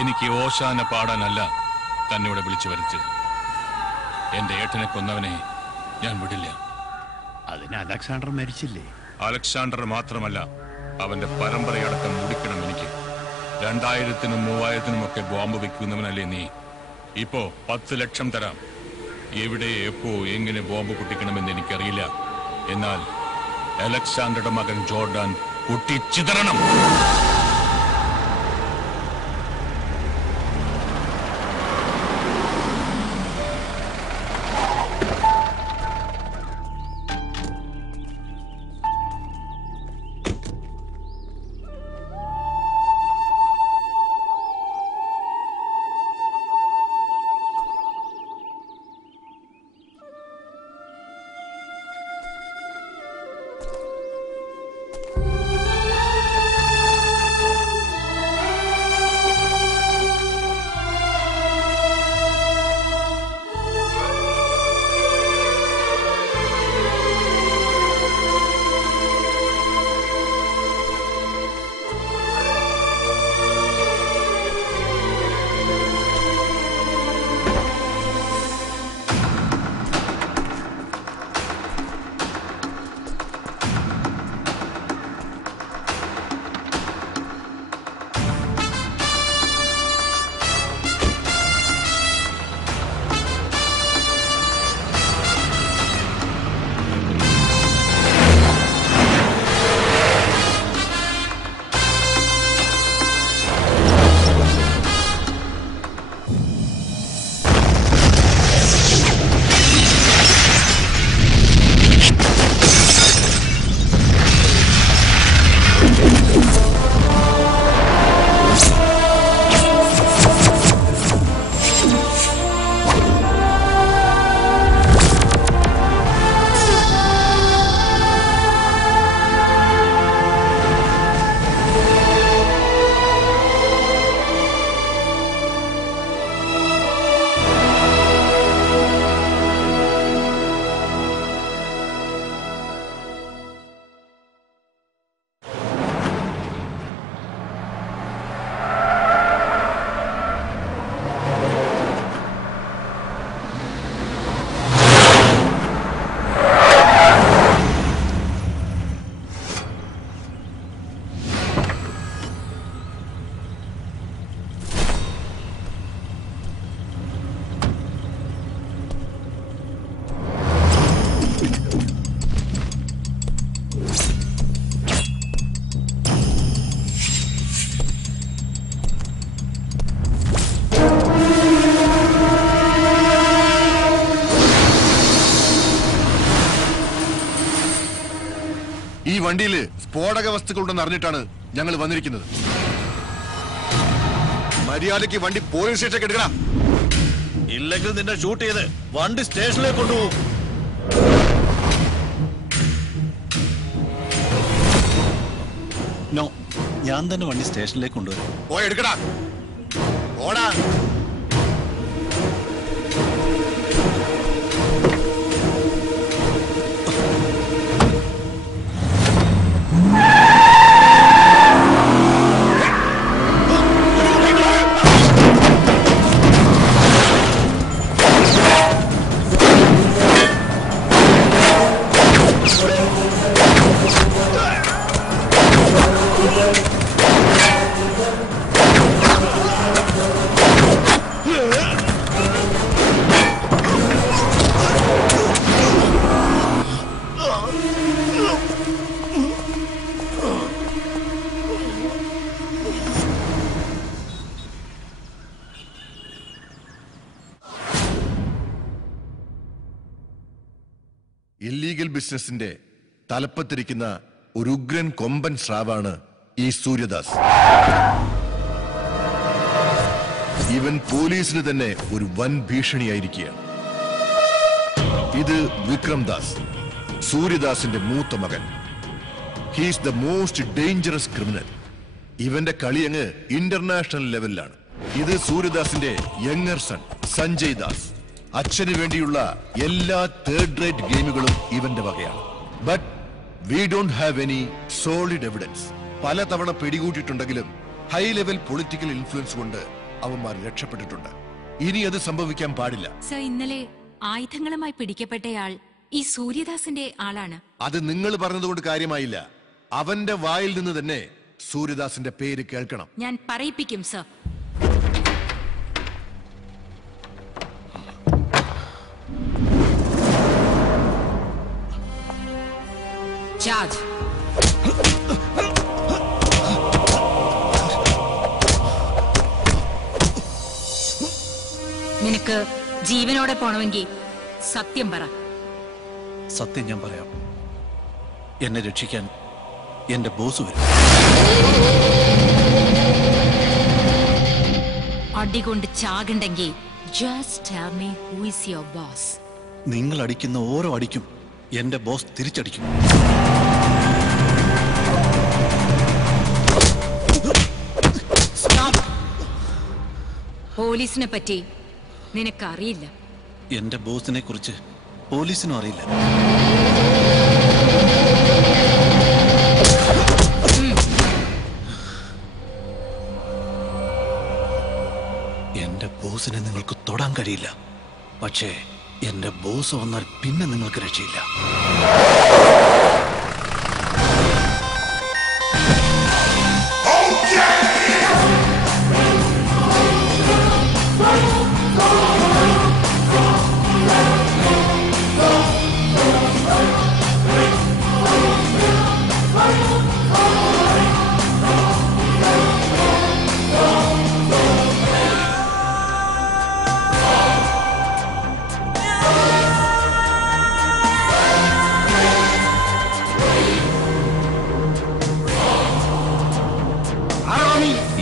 എനിക്ക് ഓശാന പാടാനല്ല തന്നോടെ വിളിച്ചു വരുത്തിയത്. എന്റെ ഏട്ടനെ കൊന്നവനെ ഞാൻ വിടില്ല. അതിന് അലക്സാണ്ടർ മരിച്ചില്ലേ? അലക്സാണ്ടർ മാത്രമല്ല, അവന്റെ പരമ്പരയടക്കം മുടിക്കണം എനിക്ക്. 2000-നും 3000-നും ഒക്കെ ബോംബ് വെക്കുന്നവനല്ലേ നീ? ഇപ്പോ 10 ലക്ഷം തരാം. എവിടെ, എപ്പോ, എങ്ങനെ ബോംബ് പൊട്ടിക്കണമെന്ന് എനിക്കറിയില്ല. എന്നാൽ അലക്സാണ്ടറുടെ മകൻ ജോർഡാൻ പൊട്ടിച്ചിതറണം. ഈ വണ്ടിയിൽ സ്ഫോടക വസ്തുക്കളുണ്ടെന്ന് അറിഞ്ഞിട്ടാണ് ഞങ്ങൾ വന്നിരിക്കുന്നത്. മര്യാദയ്ക്ക് വണ്ടി പോലീസ് സ്റ്റേഷനിലേക്ക് എടുക്കണം. ഇല്ലെങ്കിൽ നിന്നെ ഷൂട്ട് ചെയ്ത് വണ്ടി സ്റ്റേഷനിലേക്ക് കൊണ്ടുപോകും. നോ, ഞാൻ തന്നെ വണ്ടി സ്റ്റേഷനിലേക്ക് കൊണ്ടുവരും. പോയി എടുക്കടാ. ഓടാ. ഇല്ലീഗൽ ബിസിനസിന്റെ തലപ്പത്തിരിക്കുന്ന ഒരു ഉഗ്രൻ കൊമ്പൻ സ്രാവാണ് ഈ സൂര്യദാസ്. ഇവൻ പോലീസിന് തന്നെ ഒരു വൻ ഭീഷണിയായിരിക്കുകയാണ്. ഇത് വിക്രം ദാസ്, സൂര്യദാസിന്റെ മൂത്ത മകൻ. He's the most dangerous criminal. ഇവന്റെ കളി അങ്ങ് ഇന്റർനാഷണൽ ലെവലിലാണ്. ഇത് സൂര്യദാസിന്റെ യങ്ങർ സൺ സഞ്ജയ് ദാസ്. അച്ഛന് വേണ്ടിയുള്ള എല്ലാ തേർഡ് റേറ്റ് ഗെയിമുകളും ഇവന്റെ വകയാണ്. But we don't have any solid evidence. പലതവണ പിടികൂട്ടിയിട്ടുണ്ടെങ്കിലും ഹൈ ലെവൽ പൊളിറ്റിക്കൽ ഇൻഫ്ലുവൻസ് കൊണ്ട് അവന്മാർ രക്ഷപ്പെട്ടിട്ടുണ്ട്. ഇനി അത് സംഭവിക്കാൻ പാടില്ല. സർ, ഇന്നലെ ആയുധങ്ങളുമായി പിടിക്കപ്പെട്ടയാൾ ഈ സൂര്യദാസിന്റെ ആളാണ്. അത് നിങ്ങൾ പറഞ്ഞതുകൊണ്ട് കാര്യമായില്ല. അവന്റെ വായിൽ നിന്ന് തന്നെ സൂര്യദാസിന്റെ പേര് കേൾക്കണം. ഞാൻ പറയിപ്പിക്കും സർ. ചാർജ്. നിനക്ക് ജീവനോടെ പോണമെങ്കിൽ സത്യം പറ. സത്യം ഞാൻ പറയാം. എന്നെ രക്ഷിക്കാൻ എന്റെ ബോസ് വരും. അടികൊണ്ട് ചാകണ്ടെങ്കിൽ just tell me who is your boss. നിങ്ങൾ അടിക്കുന്ന ഓരോ അടിക്കും എന്റെ ബോസ് തിരിച്ചടിക്കും. പോലീസിനെ പറ്റി നിനക്കറിയില്ല. എന്റെ ബോസിനെ കുറിച്ച് പോലീസിനും അറിയില്ല. എന്റെ ബോസിനെ നിങ്ങൾക്ക് തൊടാൻ കഴിയില്ല. പക്ഷേ എന്റെ ബോസ് വന്നാൽ പിന്നെ നിങ്ങൾക്ക് രക്ഷയില്ല.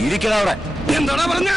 ഇരിക്കണവിടെ. എന്താടാ പറഞ്ഞ?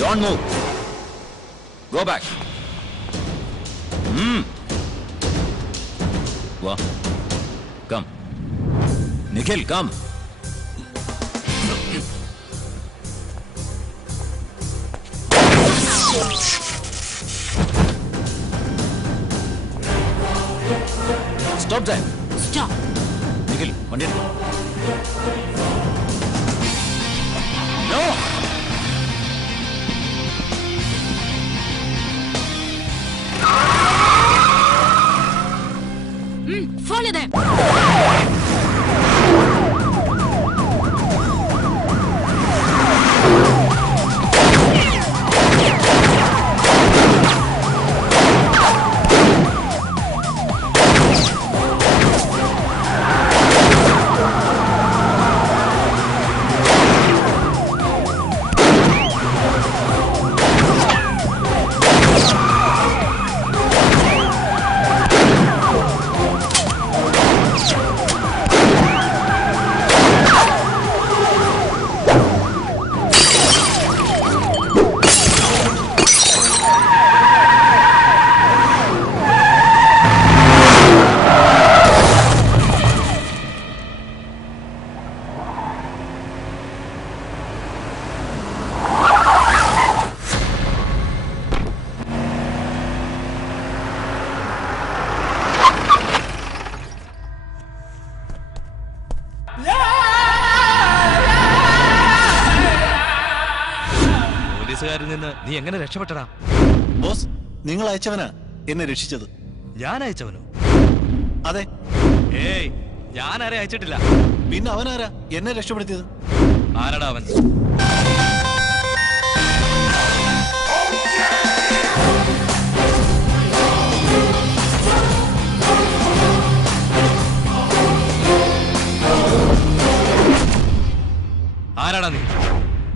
Don't move. Go back. Wow. Come. Nikhil, come. Stop there. Stop. Nikhil, വണ്ടി എടുക്കൂ. No. Follow them. പോലീസുകാരിൽ നിന്ന് നീ എങ്ങനെ രക്ഷപ്പെട്ടടാ? ബോസ്, നിങ്ങൾ അയച്ചവനാ എന്നെ രക്ഷിച്ചത്. ഞാൻ അയച്ചവനോ? അതെ. ഏയ്, ഞാൻ ആരെ അയച്ചിട്ടില്ല. പിന്നെ അവനാരാ എന്നെ രക്ഷപ്പെടുത്തിയത്? ആരടാ അവൻ?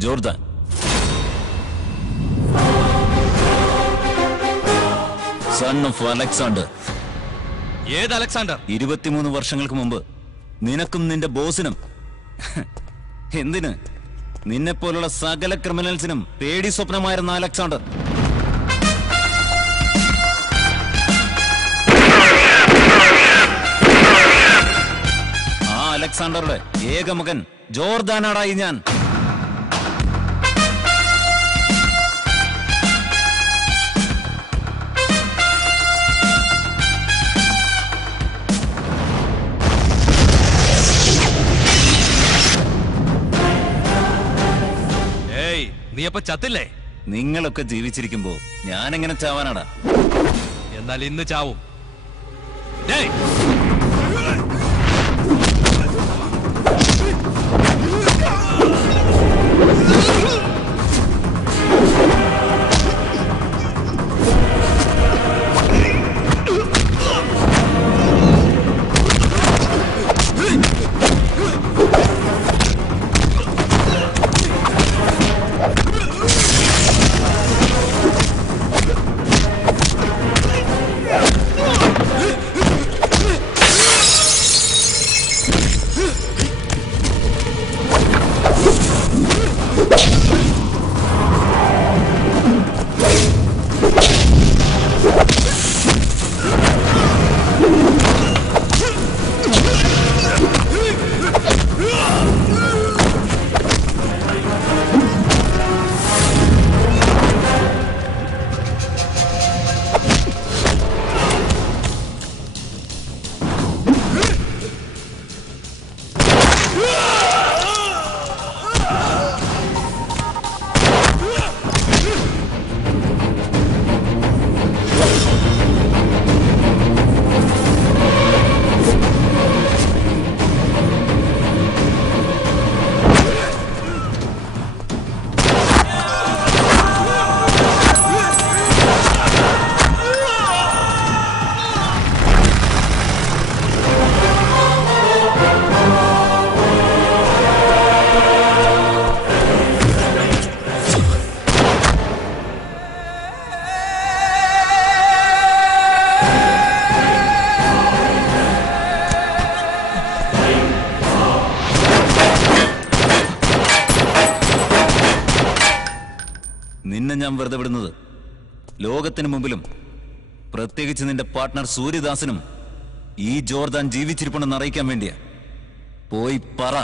ജോർദാൻ. Son of Alexander. ഏത് അലക്സാണ്ടർ? 23 വർഷങ്ങൾക്ക് മുമ്പ് നിനക്കും നിന്റെ ബോസിനും, എന്തിന് നിന്നെപ്പോലുള്ള സകല ക്രിമിനൽസിനും പേടി സ്വപ്നമായിരുന്ന അലക്സാണ്ടർ. ആ അലക്സാണ്ടറുടെ ഏക മകൻ ജോർദാനാടായി ഞാൻ. നീ അപ്പൊ ചത്തില്ലേ? നിങ്ങളൊക്കെ ജീവിച്ചിരിക്കുമ്പോ ഞാനെങ്ങനെ ചാവാനാടാ? എന്നാൽ ഇന്ന് ചാവും. നിന്നെ ഞാൻ വെറുതെ വിടുന്നത് ലോകത്തിന് മുമ്പിലും പ്രത്യേകിച്ച് നിന്റെ പാർട്ട്ണർ സൂര്യദാസനും ഈ ജോർദാൻ ജീവിച്ചിരിപ്പുണ്ടെന്ന് അറിയിക്കാൻ വേണ്ടിയാ. പോയി പറ.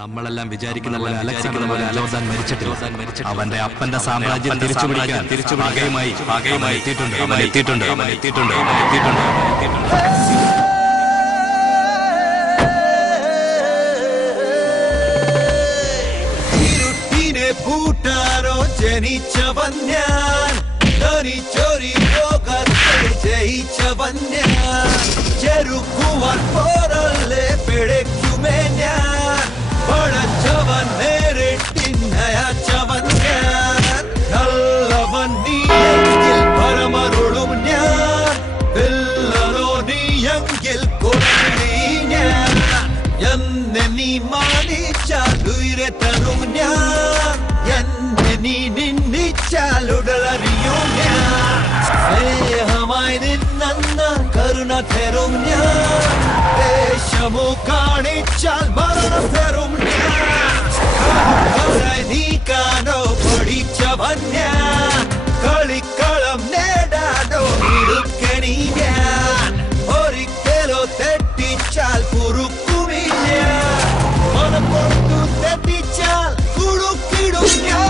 നമ്മളെല്ലാം വിചാരിക്കുന്ന പോലെ അലക്സാണ്ടർ ജോർദാൻ മരിച്ചിട്ടില്ല. അവന്റെ അപ്പന്റെ സാമ്രാജ്യം തിരിച്ചുപിടിക്കാൻ ഭാഗമായി എത്തിയിട്ടുണ്ട്. കൂട്ടാനോ ജനിച്ചവൻ ഞാൻ, ചൊരി ലോകത്തെ ജയിച്ചവൻ ഞാൻ, ചെറുക്കുവാൻ പോരല്ലേ പിഴയ്ക്കുമേ ഞാൻ, പഴച്ചവൻ നേരിട്ടിന്നയച്ചവൻ ഞാൻ, നല്ലവൻ നീയെങ്കിൽ പരമരുളും ഞാൻ, വില്ലനോ നീയെങ്കിൽ കൊടി ഞാൻ, എന്നെ നീ മാനിച്ചാൽ ഉയരെ തരും ഞാൻ, എന്നെ നീ നിന്ദിച്ചാൽ ഉടലറിയും ഞാൻ, സ്നേഹമായി നിന്ന കരുണ തരും ഞാൻ, ദേശമോ കാണിച്ചാൽ മരണം തരും ഞാൻ, നീക്കാനോ പഠിച്ചവൻ ഞാൻ, കളിക്കളം നേടാനോ ഇടുക്കണി ഞാൻ, ഒരിക്കലോ തെറ്റിച്ചാൽ കുറുക്കുമില്ല, മനപ്പൊട്ടു തെറ്റിച്ചാൽ കുടുക്കിടും ഞാൻ.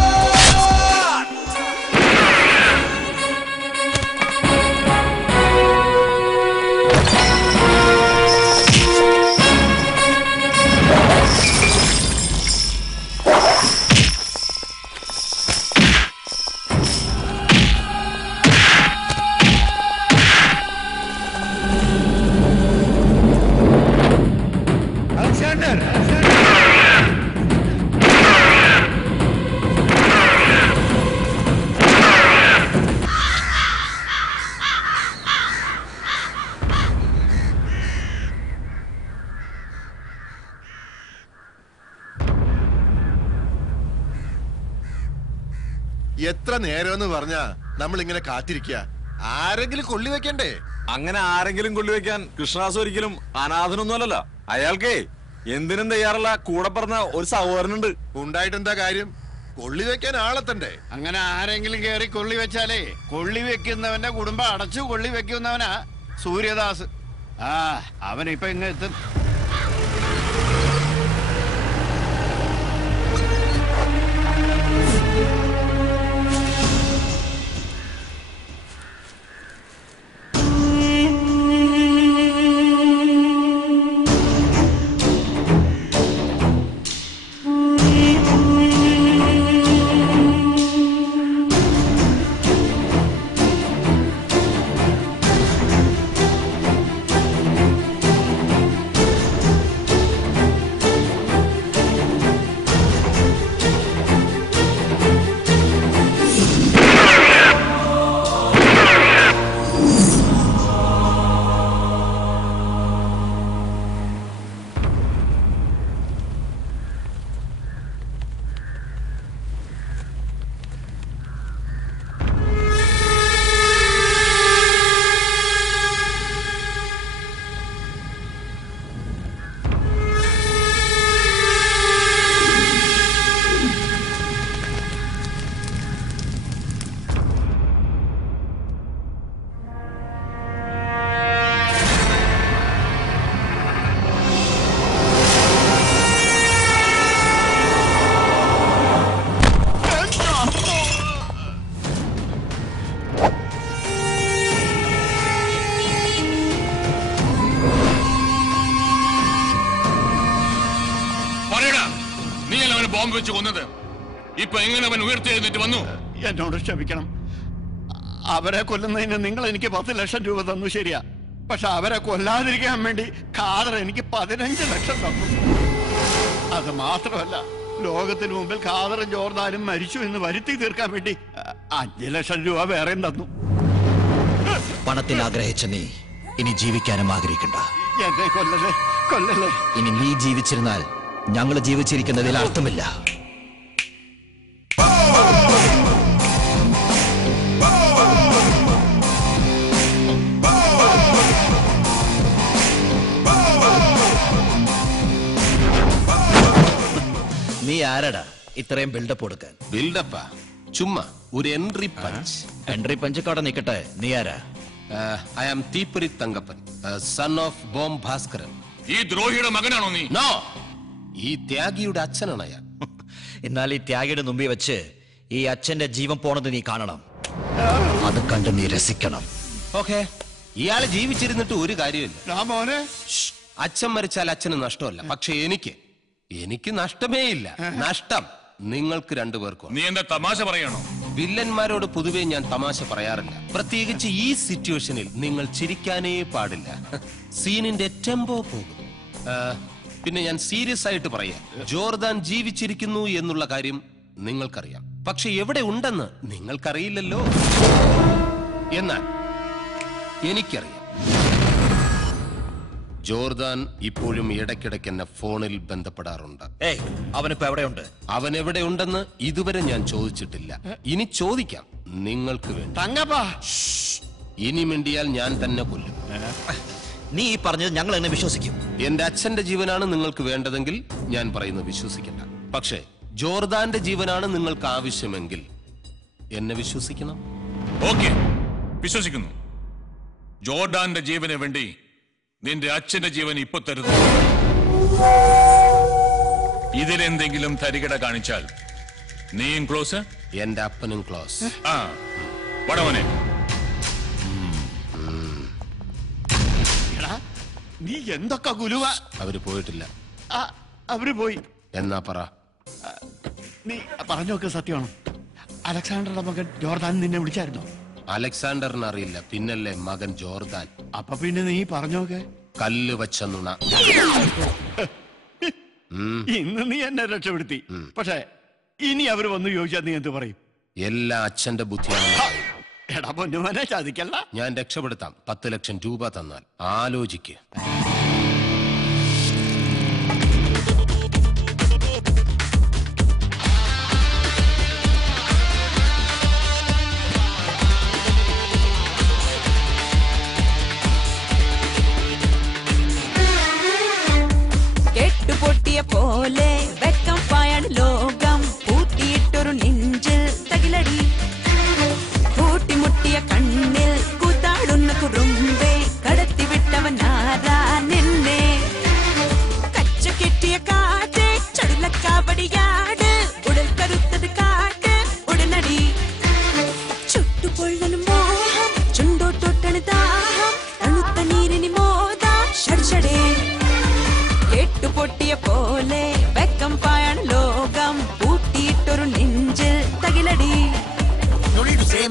എത്ര നേരമെന്ന് പറഞ്ഞാ നമ്മൾ ഇങ്ങനെ കാത്തിരിക്കുക? ആരെങ്കിലും കൊള്ളി വെക്കണ്ടേ? അങ്ങനെ ആരെങ്കിലും കൊള്ളിവെക്കാൻ കൃഷ്ണദാസ് ഒരിക്കലും അനാഥനൊന്നും അല്ലല്ലോ. അയാൾക്കേ എന്തിനും തയ്യാറുള്ള കൂടെ പറഞ്ഞ ഒരു സഹോദരനുണ്ട്. ഉണ്ടായിട്ടെന്താ കാര്യം? കൊള്ളി വെക്കാൻ ആളെത്തണ്ടേ? അങ്ങനെ ആരെങ്കിലും കേറി കൊള്ളി വെച്ചാലേ കൊള്ളി വെക്കുന്നവന്റെ കുടുംബം അടച്ചു കൊള്ളി വെക്കുന്നവനാ സൂര്യദാസ്. അവനിപ്പൊ ഇങ്ങ് എത്തും. ബോംബ് വെച്ച് കൊന്നത്. ഇപ്പൊ എങ്ങനെ അവൻ ഉയർത്തെഴുന്നേറ്റ് വന്നു? എന്നോട് ക്ഷമിക്കണം. അവരെ കൊല്ലുന്നതിന് നിങ്ങൾ എനിക്ക് 10 ലക്ഷം രൂപ തന്നു, ശരിയാ. പക്ഷെ അവരെ കൊല്ലാതിരിക്കാൻ വേണ്ടി ഖാദർ എനിക്ക് 15 ലക്ഷം തന്നു. അത് മാത്രമല്ല, ലോകത്തിന് മുമ്പിൽ ഖാദറും ജോർദാനും മരിച്ചു എന്ന് വരുത്തി തീർക്കാൻ വേണ്ടി 5 ലക്ഷം രൂപ വേറെയും തന്നു. പണത്തിന് ആഗ്രഹിച്ച നീ ഇനി ജീവിക്കാനും ആഗ്രഹിക്കണ്ട. എന്നെ കൊല്ലല്ലേ, കൊല്ലല്ലേ. ഇനി നീ ജീവിച്ചിരുന്നാൽ ഞങ്ങൾ ജീവിച്ചിരിക്കുന്നതിൽ അർത്ഥമില്ല. നീ ആരടാ ഇത്രയും ബിൽഡപ്പ് കൊടുക്കാൻ? ബിൽഡപ്പാ? ചുമ്മാ ഒരു എൻട്രി പഞ്ച്. എൻട്രി പഞ്ച് കട നിക്കട്ടെ, നീ ആരാ? ഐ ആം തീപ്പൊരി തങ്കപ്പൻ, സൺ ഓഫ് ബോം ഭാസ്കരൻ. ഈ ദ്രോഹിയുടെ മകനാണോ നീ? നോ, ഈ ത്യാഗിയുടെ അച്ഛനാണ് അയാൾ. എന്നാൽ ഈ ത്യാഗിയുടെ മുമ്പിൽ വെച്ച് ഈ അച്ഛന്റെ ജീവൻ പോണത് നീ കാണണം. അത് കണ്ട് നീ രസിക്കണം. ഓക്കെ, ഇയാള് ജീവിച്ചിരുന്നിട്ട് ഒരു കാര്യമില്ല. അച്ഛൻ മരിച്ചാൽ അച്ഛന് നഷ്ടമല്ല, പക്ഷെ എനിക്ക് നഷ്ടമേ ഇല്ല. നഷ്ടം നിങ്ങൾക്ക് രണ്ടുപേർക്കും. നീ എന്താ തമാശ പറയണോ? വില്ലന്മാരോട് പൊതുവെ ഞാൻ തമാശ പറയാറില്ല, പ്രത്യേകിച്ച് ഈ സിറ്റുവേഷനിൽ നിങ്ങൾ ചിരിക്കാനേ പാടില്ല. സീനിന്റെ ടെമ്പോ പോകും. പിന്നെ ഞാൻ സീരിയസ് ആയിട്ട് പറയാം, ജോർദാൻ ജീവിച്ചിരിക്കുന്നു എന്നുള്ള കാര്യം നിങ്ങൾക്കറിയാം, പക്ഷെ എവിടെ ഉണ്ടെന്ന് നിങ്ങൾക്കറിയില്ലല്ലോ. എന്നാൽ എനിക്കറിയാം. ജോർദാൻ ഇപ്പോഴും ഇടയ്ക്കിടയ്ക്ക് എന്നെ ഫോണിൽ ബന്ധപ്പെടാറുണ്ട്. അവനിപ്പോ എവിടെയുണ്ട്? അവൻ എവിടെയുണ്ടെന്ന് ഇതുവരെ ഞാൻ ചോദിച്ചിട്ടില്ല. ഇനി ചോദിക്കാം, നിങ്ങൾക്ക് വേണ്ടി. ഇനി മിണ്ടിയാൽ ഞാൻ തന്നെ കൊല്ലും. നീ ഈ പറഞ്ഞത് ഞങ്ങൾ എന്നെ വിശ്വസിക്കും? എന്റെ അച്ഛന്റെ ജീവനാണ് നിങ്ങൾക്ക് വേണ്ടതെങ്കിൽ ഞാൻ പറയുന്നത് വിശ്വസിക്കണ്ട. പക്ഷേ ജോർദാന്റെ ജീവനാണ് നിങ്ങൾക്ക് ആവശ്യമെങ്കിൽ എന്നെ വിശ്വസിക്കണം. ഓക്കെ, വിശ്വസിക്കുന്നു. ജോർദാന്റെ ജീവന് വേണ്ടി നിന്റെ അച്ഛന്റെ ജീവൻ ഇപ്പൊ തരുന്നു. ഇതിലെന്തെങ്കിലും തരികിട കാണിച്ചാൽ നീയും ക്ലോസ്, എന്റെ അപ്പനും ക്ലോസ്. വടവനെ, നീ എന്തൊക്കെ ഗുരുവ. അവര് പോയിട്ടില്ല. അവര് പോയി എന്നാ പറ. നീ പറഞ്ഞൊക്കെ സത്യമാണോ? അലക്സാണ്ടറുടെ മകൻ ജോർദാൻ നിന്നെ വിളിച്ചായിരുന്നോ? അലക്സാണ്ടറിന് അറിയില്ല, പിന്നല്ലേ മകൻ ജോർദാൻ. അപ്പൊ പിന്നെ നീ പറഞ്ഞോക്കെ. കല്ല് വച്ച നുണ. ഇന്ന് നീ എന്നെ രക്ഷപ്പെടുത്തി. പക്ഷെ ഇനി അവര് വന്ന് ചോദിച്ചാൽ നീ എന്ത് പറയും? എല്ലാ അച്ഛന്റെ ബുദ്ധിയാണ്. എടാ പൊന്നുമനെ ചതിക്കല്ല. ഞാൻ രക്ഷപ്പെടുത്താം. 10 ലക്ഷം രൂപ തന്നാൽ. ആലോചിക്ക്.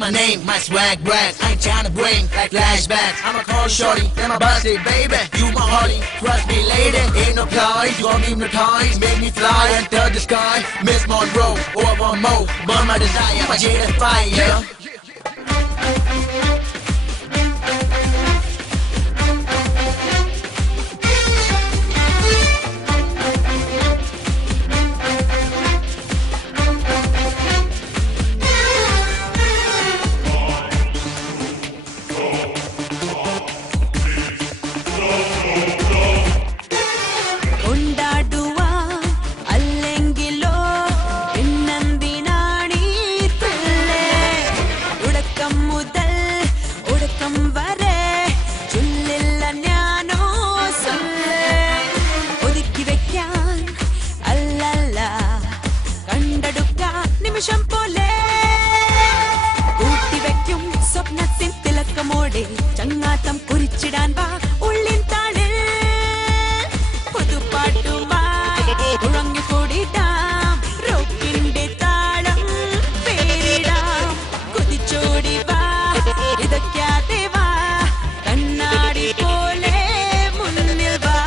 my name, my swag brag. I ain't tryna bring like flashbacks. I'm a call shorty, then my birthday, baby. You my hearty, trust me, lady. Ain't no plies, you gon' need no ties. Make me fly under the sky. Miss Monroe, or one more. Burn my desire, my jaded fire. ചങ്ങാത്തം കുറിച്ചിടാൻ വാ ഉള്ളിൻ താളിൽ പുതുപ്പാട്ടുമായി ഉറങ്ങി കൂടിടാം റോക്കിന്റെ താളം പേരിടാം കുതിച്ചോടി വാ ഇതൊക്കെയാതെ വാ കണ്ണാടി പോലെ മുന്നിൽ വാ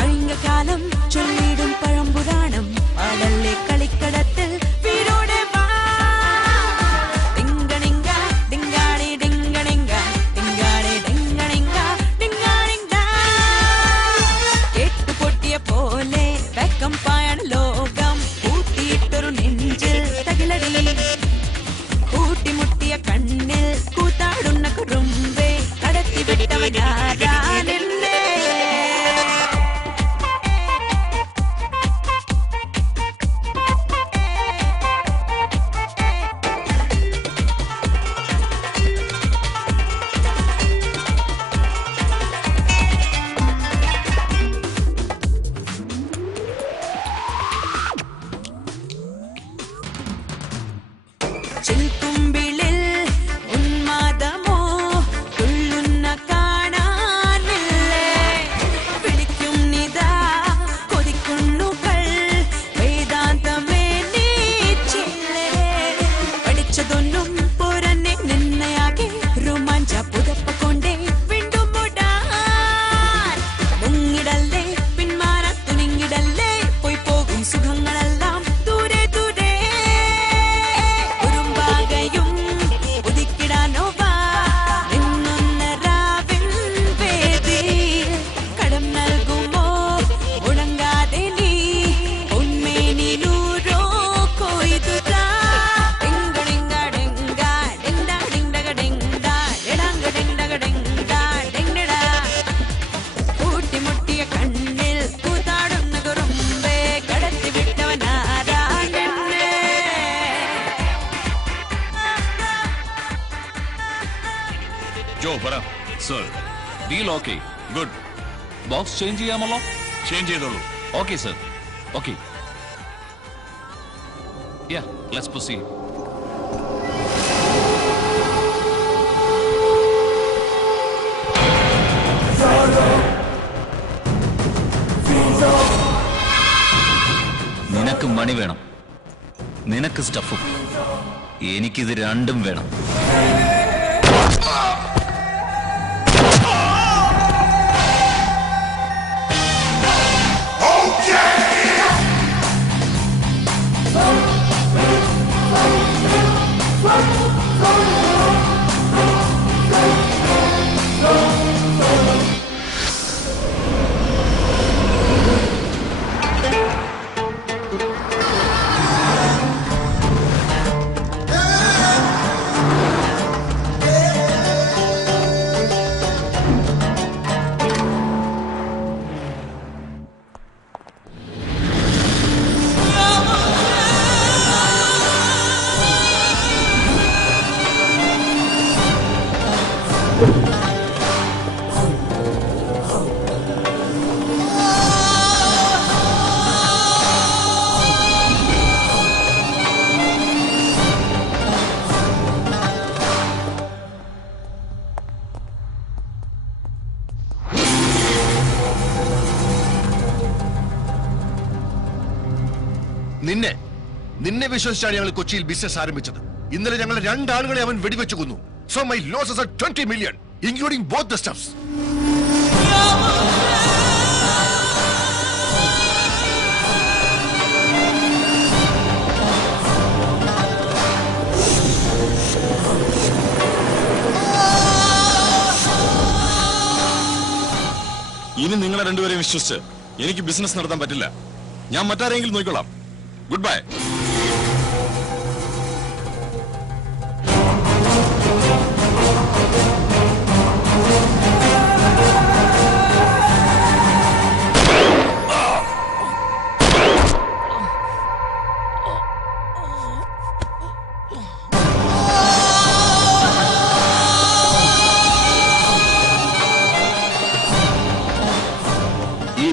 കഴിഞ്ഞ കാലം ചൊല്ലിടും പഴംപുരാണം പാടല്ലേ കളിക്കടത്തിൽ വീടോടെ വാ ഡിങ്കണിങ്ക ഡിങ്കാടി ഡിങ്കണിങ്ക പോലെ വെക്കം പായാണ് ലോകം കൂട്ടിയിട്ടൊരു നെഞ്ചിൽ തകിലടി കൂട്ടിമുട്ടിയ കണ്ണിൽ കൂത്താടുന്ന കുറുമ്പേ കടത്തിവിട്ടവനാരാണെന്നേ ചിൽക്കുമ്പിളിൽ ഉന്മാദമോ തുള്ളുന്ന കാണാനില്ലേ വിളിക്കും നിതാ കൊതിക്കുന്നുകൾ വേദാന്തമേ നീച്ചില്ലേ പഠിച്ചതൊന്നും പോരന്നെ നിന്നയാകെ രോമാഞ്ച പുതപ്പ കൊണ്ടേ വീണ്ടും മുടാൻ മുങ്ങിടല്ലേ പിന്മാറാൻ തുനിങ്ങിടല്ലേ പോയി പോകും സുഖങ്ങളെല്ലാം ദൂരെ ദൂരെ ഉദിക്കിടാനോ വാ നിന്നൊന്ന രാവിൻ വേദി കടം നൽകുമോ ഉണങ്ങാതെ നീ ഉന്മേനിലൂരോ കൊയ്തുതാ ഡിങ്കടിങ്ക ഡിങ്ക ഡിങ്ക ഡിങ്ക ഡിങ്ക ഡിടങ്ക ഡിങ്ക ഡിങ്ക ഡിങ്ട കൂട്ടിമുട്ടിയ കണ്ണിൽ കൂത്താടുന്ന കുറുമ്പേ കടത്തിവിട്ടവനാരാണെന്നേ ജോ പറ. Sir deal okay. Good. Box change ചെയ്യാമല്ലോ? ചേഞ്ച് ചെയ്തോളൂ. Okay sir. Okay. Yeah let's proceed. നിനക്ക് മണി വേണം, നിനക്ക് സ്റ്റഫും, എനിക്കിത് രണ്ടും വേണം. നിന്നെ വിശ്വസിച്ചാണ് ഞങ്ങൾ കൊച്ചിയിൽ ബിസിനസ് ആരംഭിച്ചത്. ഇന്നലെ ഞങ്ങൾ 2 ആളുകളെ അവൻ വെടിവെച്ചു കൊന്നു. So my losses are 20 million, including both the stuffs. ഇനി നിങ്ങളെ രണ്ടുപേരെയും വിശ്വസിച്ച് എനിക്ക് ബിസിനസ് നടത്താൻ പറ്റില്ല. ഞാൻ മറ്റാരെങ്കിലും നോക്കിക്കൊള്ളാം. Good bye.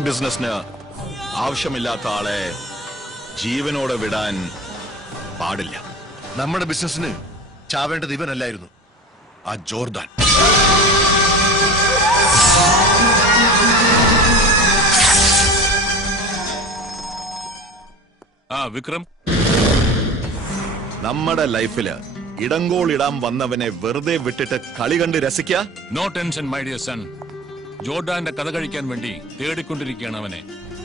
ബിസിനസിന് ആവശ്യമില്ലാത്ത ആളെ ജീവനോടെ വിടാൻ പാടില്ല. നമ്മുടെ ബിസിനസിന് ചാവേണ്ടത് ഇവനല്ലായിരുന്നു, ആ ജോർദാൻ. വിക്രം, നമ്മുടെ ലൈഫില് ഇടങ്കോൾ ഇടാൻ വന്നവനെ വെറുതെ വിട്ടിട്ട് കളി കണ്ട് രസിക്ക. No tension my dear son. ജോർഡാന്റെ കഥ കഴിക്കാൻ വേണ്ടി തേടിക്കൊണ്ടിരിക്കുകയാണ് അവനെ.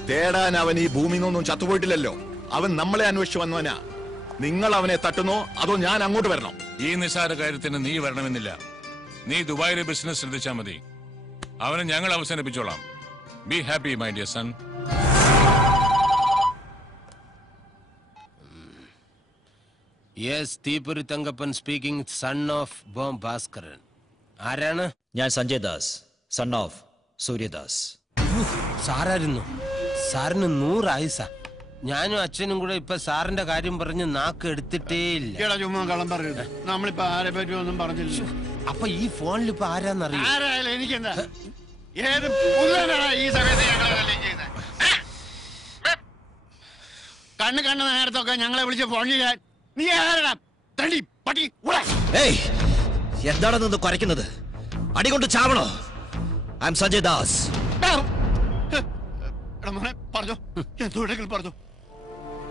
തേടാൻ അവൻ ഈ ഭൂമിയിൽ നിന്നൊന്നും ചത്തുപോയിട്ടില്ലല്ലോ. അവൻ നമ്മളെ അന്വേഷിച്ചു വന്നവനാ. നിങ്ങൾ അവനെ തട്ടുന്നോ അതോ ഞാൻ അങ്ങോട്ട് വരണം? ഈ നിസാര കാര്യത്തിന് നീ വരണമെന്നില്ല. നീ ദുബായിലെ ബിസിനസ് ശ്രദ്ധിച്ചാൽ മതി. അവനെ ഞങ്ങൾ അവസാനിപ്പിച്ചോളാം. Be happy my dear son. Yes, Theeppori Thankappan speaking, son of ബോം ഭാസ്കരൻ. ആരാണ്? ഞാൻ സഞ്ജയ് ദാസ്, സൺ ഓഫ് സൂര്യദാസ്. സാറായിരുന്നു. സാറിന് 100 ആയുസ. ഞാനും അച്ഛനും കൂടെ ഇപ്പൊ സാറിന്റെ കാര്യം പറഞ്ഞ് നാക്ക് എടുത്തിട്ടേ ഇല്ല. ചുമ്മാ കള്ളം പറയരുത്. നമ്മളിപ്പോ ആരെ പറ്റി ഒന്നും പറഞ്ഞില്ല. അപ്പൊ ഈ ഫോണിൽ ഇപ്പൊ ആരാന്നറിയാം? ആരായാലും എനിക്കെന്താ? ഏത് പുള്ളനാണ് ഈ സമയത്ത് കണ്ണ് നേരത്തൊക്കെ ഞങ്ങളെ വിളിച്ച് ഫോൺ ചെയ്യാൻ നീ ആരാ? തടി പട്ടി. എന്താണെന്ന് കുറയ്ക്കുന്നത്? അടികൊണ്ട് ചാവണോ? I am Sanjay Das.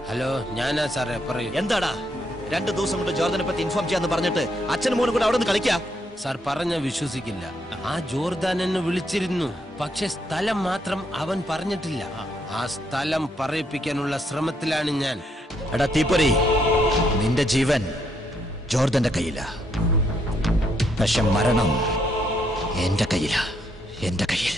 Hello, ഞാനാ സാറേ, പറയൂ. എന്താടാ 2 ദിവസം കൊണ്ട് ജോർദാനെ പറ്റി ഇൻഫോം ചെയ്യാന്ന് പറഞ്ഞിട്ട് അച്ഛനും മോനും കൂടെ അവിടെ നിന്ന് കളിക്കാ? സാർ പറഞ്ഞ വിശ്വസിക്കില്ല. ആ ജോർദാൻ എന്നെ വിളിച്ചിരുന്നു. പക്ഷെ സ്ഥലം മാത്രം അവൻ പറഞ്ഞിട്ടില്ല. ആ സ്ഥലം പറയിപ്പിക്കാനുള്ള ശ്രമത്തിലാണ് ഞാൻ. എടാ തീപ്പൊരി, നിന്റെ ജീവൻ ജോർദന്റെ കയ്യില. പക്ഷെ മരണം എന്റെ കയ്യില. എന്റെ കയ്യിൽ.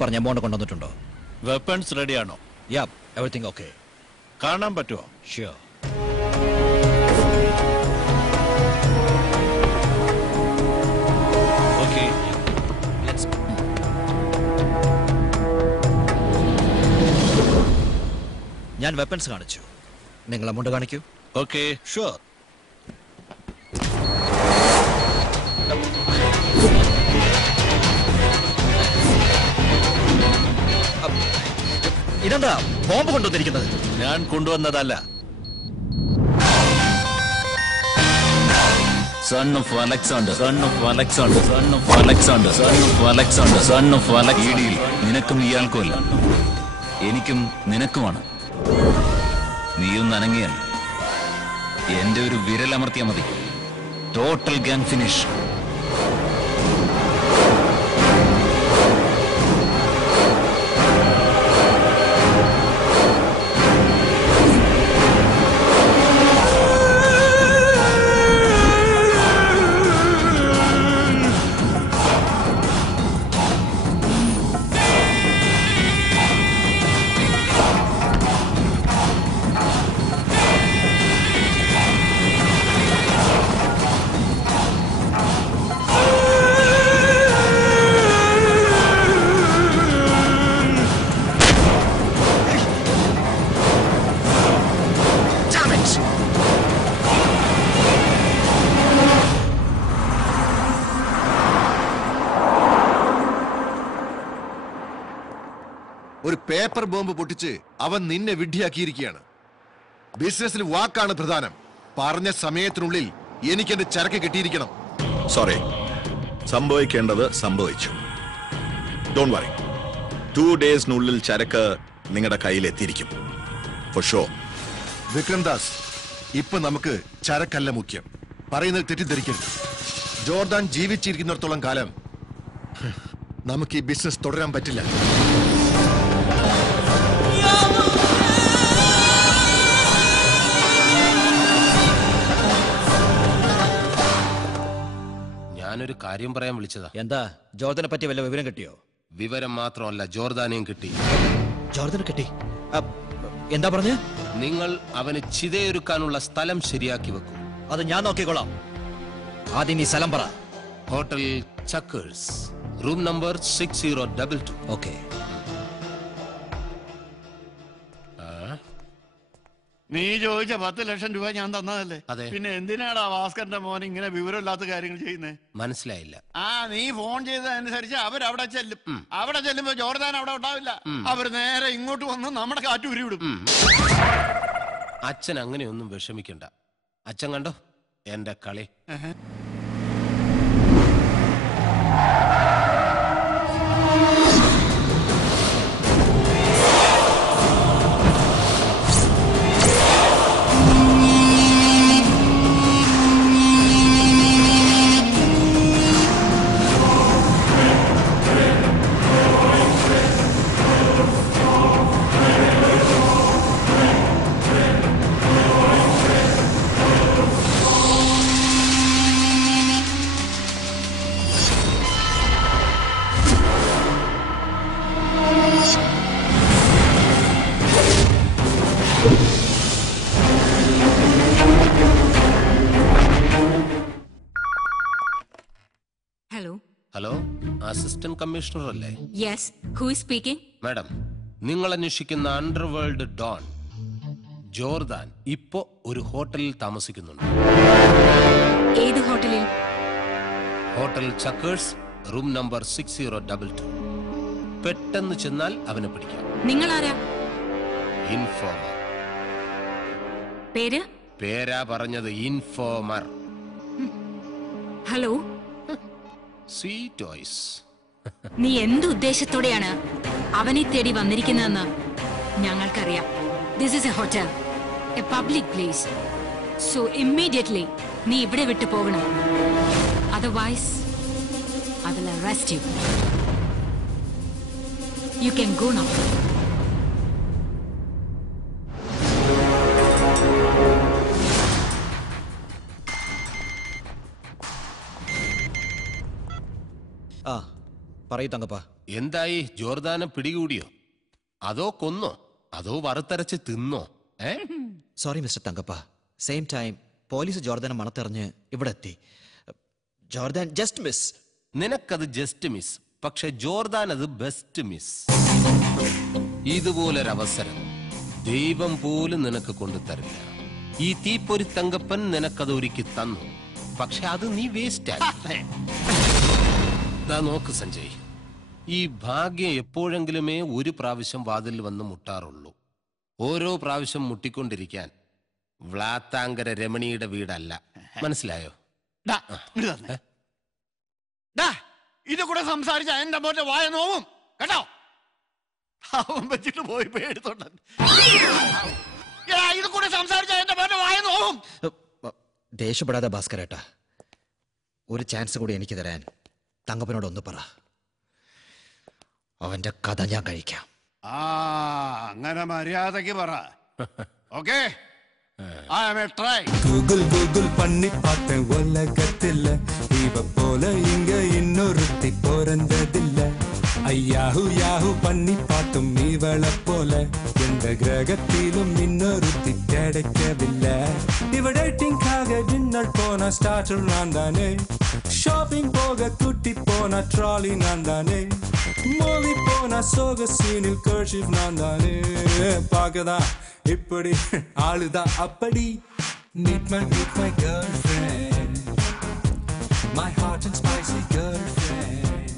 പറഞ്ഞ എമൗണ്ട് കൊണ്ടുവന്നിട്ടുണ്ടോ? വെപ്പൺസ് റെഡിയാണോ? യാ, എവറിത്തിങ് ഓക്കെ. കാണാൻ പറ്റുമോ? ഷ്യൂർ. ഓക്കെ, ഞാൻ വെപ്പൺസ് കാണിച്ചു. നിങ്ങൾ എമൗണ്ട് കാണിക്കൂ. Okay, sure. ഇതെന്താ ബോംബ് കൊണ്ടുവന്നിരിക്കുന്നത്? ഞാൻ കൊണ്ടുവന്നതല്ല. Son of Alexander, son of Alexander, son of Alexander, son of Alexander, son of Alexander. നിനക്കും ഇയാൾക്കുമല്ല, എനിക്കും നിനക്കുമാണ്. നീയൊന്ന് അനങ്ങിയാൽ എന്റെ ഒരു വിരലമർത്തിയാൽ മതി. Total gang finish. Paper bomb പൊട്ടിച്ച് അവൻ നിന്നെ വിഡ്ഢിയാക്കിയിരിക്കുകയാണ്. ബിസിനസ്സിൽ വാക്കാണ് പ്രധാനം. പറഞ്ഞ സമയത്തിനുള്ളിൽ എനിക്ക് എന്റെ ചരക്ക് കിട്ടിയിരിക്കണം. സോറി, സംഭവിക്കേണ്ടത് സംഭവിച്ചു. ഡോണ്ട് വറി, 2 ഡേയ്സിനുള്ളിൽ ചരക്ക് നിങ്ങളുടെ കയ്യിലെത്തിയിരിക്കും. For sure. വിക്രംദാസ്, ഇപ്പൊ നമുക്ക് ചരക്കല്ല മുഖ്യം. പറയുന്നത് തെറ്റിദ്ധരിക്കരുത്. ജോർദാൻ ജീവിച്ചിരിക്കുന്നിടത്തോളം കാലം നമുക്ക് ഈ ബിസിനസ് തുടരാൻ പറ്റില്ല. ഞാനൊരു കാര്യം പറയാൻ വിളിച്ചതാ. എന്താ? ജോർദനെ പറ്റി വല്ല വിവരം കിട്ടിയോ? വിവരം മാത്രമല്ല, ജോർദാനെയും കിട്ടി. ജോർദനെ കിട്ടി? എന്താ പറഞ്ഞ്? നിങ്ങൾ അവന് ചിതയൊരുക്കാനുള്ള സ്ഥലം ശരിയാക്കി വെക്കൂ. അത് ഞാൻ നോക്കിക്കോളാം. ആദ്യം ഈ സ്ഥലം പറ. Hotel Chuckers, room number 6022. Okay. നീ ചോദിച്ച 10 ലക്ഷം രൂപ ഞാൻ തന്നതല്ലേ? അതെ. പിന്നെ എന്തിനാടാ ഭാസ്കരന്റെ മോൻ ഇങ്ങനെ വിവരമില്ലാത്ത കാര്യങ്ങൾ ചെയ്യുന്നേ? മനസ്സിലായില്ല. നീ ഫോൺ ചെയ്തതനുസരിച്ച് അവരവിടെ ചെല്ലും. അവിടെ ചെല്ലുമ്പോ ജോർദാൻ അവിടെ ഉണ്ടാവില്ല. അവര് നേരെ ഇങ്ങോട്ട് വന്ന് നമ്മുടെ കാറ്റ് ഉരുവിടും. അച്ഛൻ അങ്ങനെയൊന്നും വിഷമിക്കണ്ട. അച്ഛൻ കണ്ടോ എന്റെ കളി. ഹലോ, അസിസ്റ്റന്റ് കമ്മീഷണർ അല്ലേ? Yes, who is speaking? Madam, നിങ്ങൾ അന്വേഷിക്കുന്ന അണ്ടർവേൾഡ് ഡോൺ ജോർദാൻ ഇപ്പോ ഒരു ഹോട്ടലിൽ താമസിക്കുന്നുണ്ട്. ഏത് ഹോട്ടലിൽ? Hotel Chuckers, room number 6022. പെട്ടെന്ന് ചെന്നാൽ അവനെ പിടിക്കാം. നിങ്ങൾ ആരാ? ഇൻഫോമർ. പേര്? പേരാ പറഞ്ഞത്, ഇൻഫോമർ. Hello, sweet voice. നീ എന്ത് ഉദ്ദേശത്തോടെയാണ് അവനെ തേടി വന്നിരിക്കുന്നതെന്ന് ഞങ്ങൾക്കറിയാം. This is A hotel, A public place. So immediately നീ ഇവിടെ വിട്ടു പോകണം. Otherwise I will arrest you. You can go now. പറയൂ തങ്കപ്പ. എന്തായി? ജോർദാനെ പിടികൂടിയോ? അതോ കൊന്നോ? അതോ വറുത്തരച്ച് തിന്നോ? സോറി മിസ്റ്റർ തങ്കപ്പ. സെയിം ടൈം പോലീസ് ജോർദാനെ മണത്തെറിഞ്ഞ് ഇവിടെ എത്തി. Jordan just miss. നിനക്കത് ജസ്റ്റ് മിസ്, പക്ഷെ ജോർദാൻ അത് ബെസ്റ്റ് മിസ്. ഇതുപോലൊരവസരം ദൈവം പോലും നിനക്ക് കൊണ്ടുതരില്ല. ഈ തീപ്പൊരി തങ്കപ്പൻ നിനക്കത് ഒരുക്കി തന്നു, പക്ഷെ അത് നീ വേസ്റ്റ് ആയി. നോക്ക് സഞ്ജയ്, ഈ ഭാഗ്യം എപ്പോഴെങ്കിലുമേ ഒരു പ്രാവശ്യം വാതിൽ വന്ന് മുട്ടാറുള്ളൂ. ഓരോ പ്രാവശ്യം മുട്ടിക്കൊണ്ടിരിക്കാൻ വ്ളാത്താങ്കര രമണിയുടെ വീടല്ല. മനസ്സിലായോ? ഇത് കൂടെ സംസാരിച്ച എന്റെ മോന്റെ വായ നോവും കേട്ടോ. അവൻ വെച്ചിട്ട് പോയി പേടിത്തോണ്ട. ഇത് കൂടെ സംസാരിച്ച എന്റെ മോന്റെ വായ നോവും. ദേഷ്യപ്പെടാതെ ഭാസ്കരേട്ടാ, ഒരു ചാൻസ് കൂടി എനിക്ക് തരാൻ തങ്കപ്പനോട് ഒന്ന് പറ. അവന്റെ കഥ ഞാൻ കഴിക്കാം. അങ്ങനെ മര്യാദക്ക് പറ. ഓക്കേ, கூகுள் கூகுள் பண்ணி பார்த்தேன் உலகத்தில் இவ போல இங்க இன்னொருத்தி பிறந்ததில்ல. ஐயாஹு யாஹு பண்ணி பார்த்தும் இவளை போல எந்த கிரகத்திலும் இன்னொருத்தி கிடைக்கவில்லை. இவ டேட்டிங்காக டின்னர் போன ஸ்டார்டர் நான் தானே, ஷாப்பிங் போக குட்டி போன ட்ராலி நான் தானே, மூவி போன சோக சீனில் கர்ஷிப் நான் தானே. பார்க்கதான் இப்படி ஆளுதான் அப்படி. Meet my girlfriend, my hot and spicy girlfriend.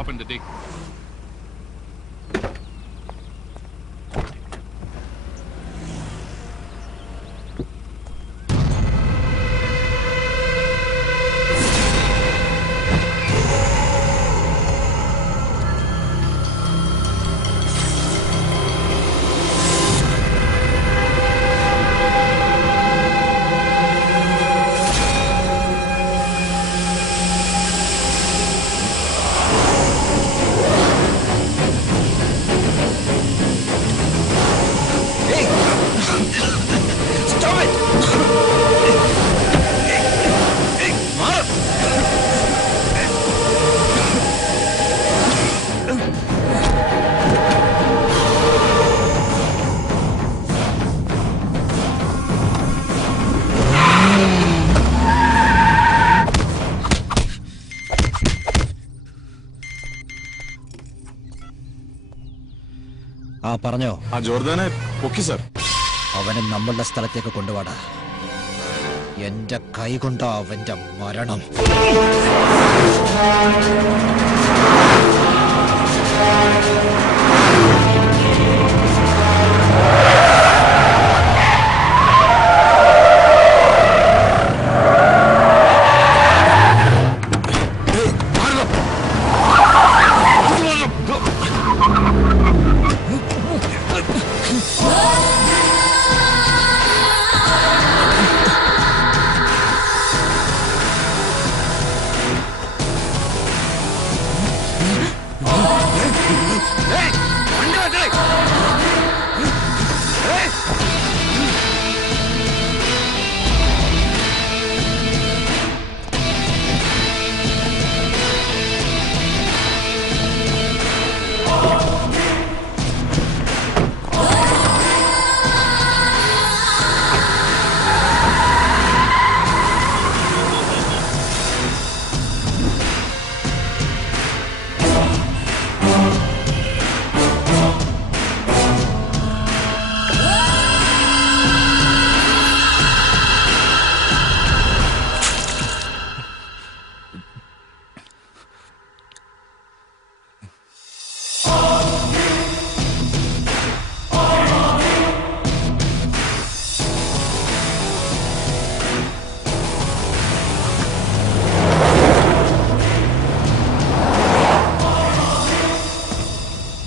Open the dick. ആ പറഞ്ഞോ. ആ ജോർദാനെ പൊക്കി സർ. അവനെ നമ്മളുടെ സ്ഥലത്തേക്ക് കൊണ്ടുപോടാ. എന്റെ കൈ കൊണ്ടാ അവന്റെ മരണം.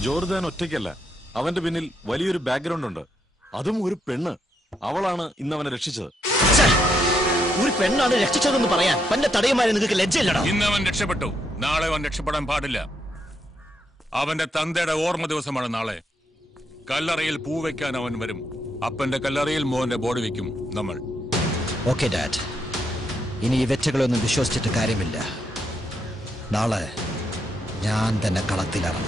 ജോർദാൻ ഒറ്റയ്ക്കല്ല, അവന്റെ പിന്നിൽ വലിയൊരു ബാക്ക്ഗ്രൗണ്ട് ഉണ്ട്. അതും ഒരു പെണ്ണ്. അവളാണ് ഇന്ന് അവനെ രക്ഷിച്ചത്. ഒരു പെണ്ണാണ് രക്ഷിച്ചതെന്ന് പറയാൻ പന്റെ തടയുമാരെ നിങ്ങൾക്ക് ലജ്ജയില്ലടാ. ഇന്ന് അവൻ രക്ഷപ്പെട്ടു, നാളെ അവൻ രക്ഷപ്പെടാൻ പാടില്ല. അവന്റെ തന്തയുടെ ഓർമ്മ ദിവസമാണ് നാളെ. കല്ലറയിൽ പൂ വെക്കാൻ അവൻ വരും. അപ്പന്റെ കല്ലറയിൽ മോന്റെ ബോഡി വെക്കും നമ്മൾ. ഓക്കെ ഡാഡ്, ഇനി ഈ വെറ്റകളൊന്നും വിശ്വസിച്ചിട്ട് കാര്യമില്ല. നാളെ ഞാൻ തന്നെ കളത്തിലിറങ്ങും.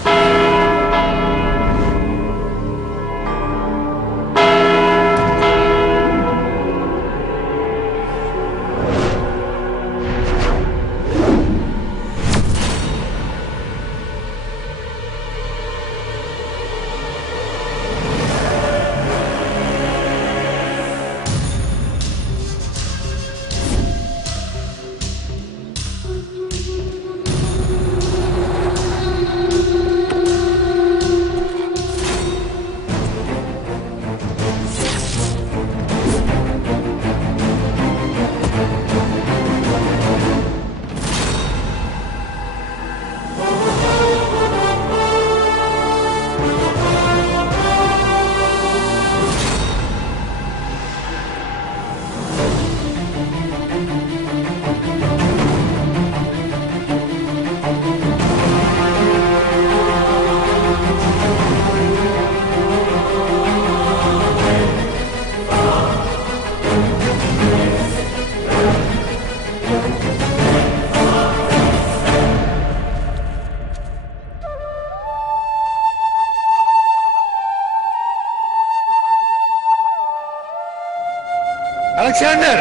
Alexander!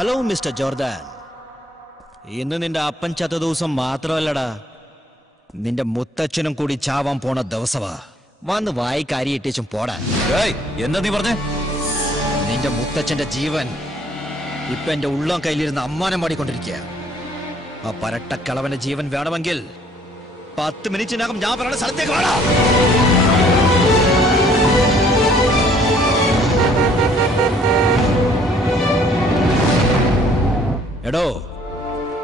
Hello mister Jordan. ഇന്ന് നിന്റെ അപ്പൻ ചത്ത ദിവസം മാത്രമല്ലടാ, നിന്റെ മുത്തച്ഛനും കൂടി ചാവാൻ പോണ ദിവസമാ. വന്ന് വായിക്കാരി ഇട്ടിച്ചും പോടാൻ. എന്താ നീ പറഞ്ഞേ? നിന്റെ മുത്തച്ഛന്റെ ജീവൻ ഇപ്പൊ എന്റെ ഉള്ളം കയ്യിലിരുന്ന് അമ്മാനം പാടിക്കൊണ്ടിരിക്കുക. ആ പരട്ടക്കളവന്റെ ജീവൻ വേണമെങ്കിൽ 10 മിനിറ്റിനകം ഞാൻ പറയുന്ന സ്ഥലത്തേക്ക് വേണം. എടോ,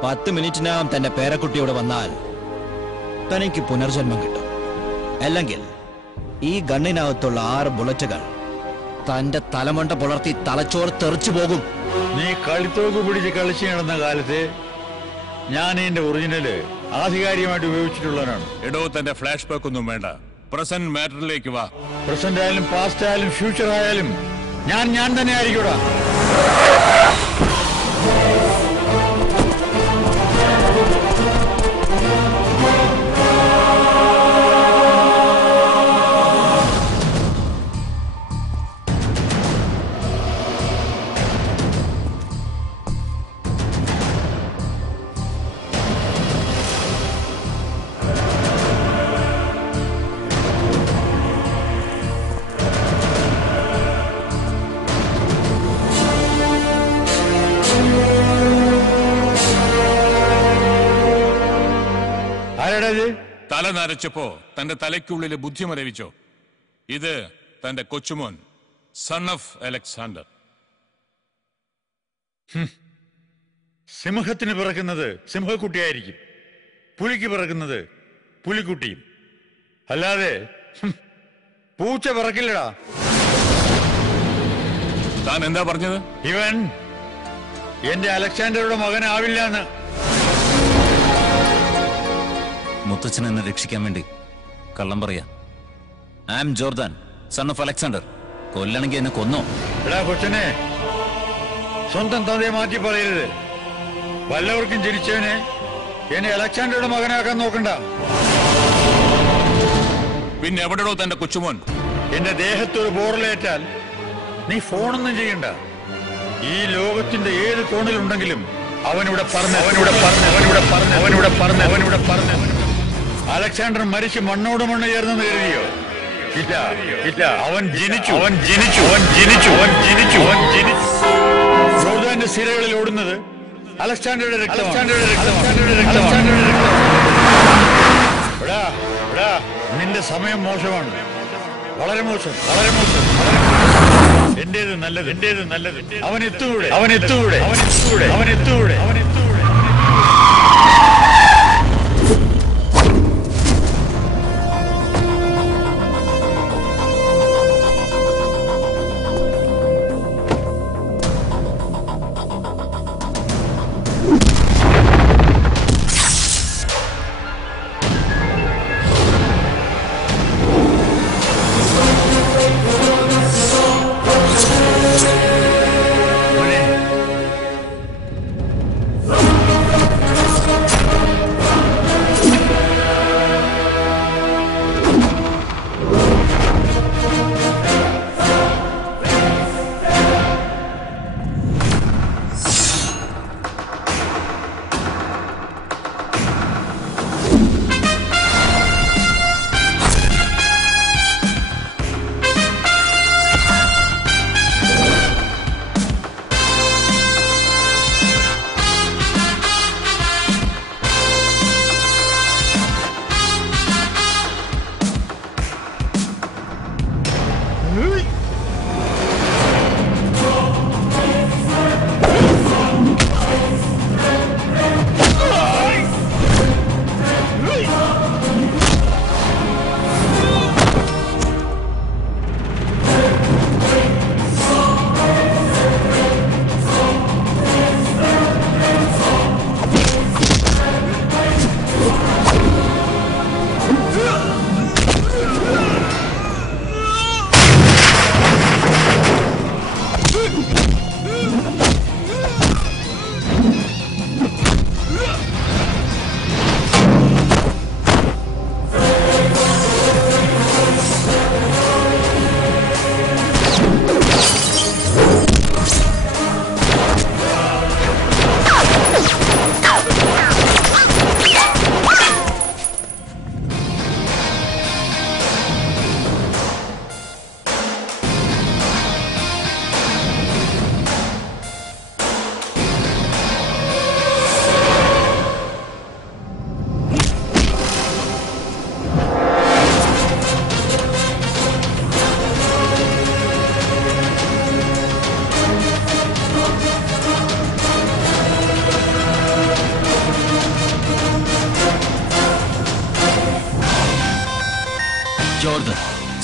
10 മിനിറ്റിനകം തന്റെ പേരക്കുട്ടിയോട് വന്നാൽ തനിക്ക് പുനർജന്മം കിട്ടും. അല്ലെങ്കിൽ ഈ ഗണ്ണിനകത്തുള്ള 6 ബുള്ളറ്റുകൾ തന്റെ തലമണ്ട പുലർത്തി തലച്ചോറ് തെറിച്ചു പോകും. നീ കളിത്തോക്ക് പിടിച്ച് കളിച്ചു നടന്ന കാലത്ത് ഞാൻ എന്റെ ഒറിജിനല് ആധികാരികമായിട്ട് ഉപയോഗിച്ചിട്ടുള്ളവനാണ്. എടോ, തന്റെ ഫ്ലാഷ് ബാക്ക് ഒന്നും വേണ്ട, പ്രസന്റ് മാറ്ററിലേക്ക് വാ. പ്രസന്റ് ആയാലും പാസ്റ്റ് ആയാലും ഫ്യൂച്ചർ ആയാലും ഞാൻ തന്നെ ആയിരിക്കൂടാ. തല നരച്ചപ്പോ തന്റെ തലയ്ക്കുള്ളില് ബുദ്ധി മരവിച്ചോ? ഇത് തന്റെ കൊച്ചുമോൻ, സൺ ഓഫ് അലക്സാണ്ടർ. സിംഹത്തിന് പിറക്കുന്നത് സിംഹക്കുട്ടിയായിരിക്കും, പുലിക്ക് പിറക്കുന്നത് പുലിക്കുട്ടിയും. അല്ലാതെ പൂച്ച പിറക്കില്ലടാ. താൻ എന്താ പറഞ്ഞത്? ഇവൻ എന്റെ അലക്സാണ്ടറുടെ മകനാവില്ല എന്ന്. മുത്തച്ഛൻ എന്നെ രക്ഷിക്കാൻ വേണ്ടി കള്ളം പറയാ. I am Jordan, son of Alexander. കൊല്ലണമെങ്കിൽ എന്നെ കൊന്നോ? എടാ കൊച്ചനെ, സ്വന്തം തന്തയെ മാറ്റി പറയരുത്. വല്ലവർക്കും ജനിച്ചവനെ എന്നെ അലക്സാണ്ടറുടെ മകനാക്കാൻ നോക്കണ്ട. പിന്നെ എവിടെയോ തന്റെ കൊച്ചുമോൻ? എന്റെ ദേഹത്തൊരു ബോറലേറ്റാൽ നീ ഫോണൊന്നും ചെയ്യണ്ട. ഈ ലോകത്തിന്റെ ഏത് കോണിലുണ്ടെങ്കിലും അവനിവിടെ പറഞ്ഞു. അലക്സാണ്ടർ മരിച്ച് മണ്ണോട് മണ്ണ് ചേർന്നെന്ന് കരുതിയോ? ഇല്ല. അവൻ ജനിച്ചു. ജോർദാന്റെ സിരകളിൽ ഓടുന്നത് അലക്സാണ്ടറുടെ രക്തമാണ്. നിന്റെ സമയം മോശമാണ്, വളരെ മോശം. എന്റേത് നല്ലത്. അവൻ എത്തൂടെ.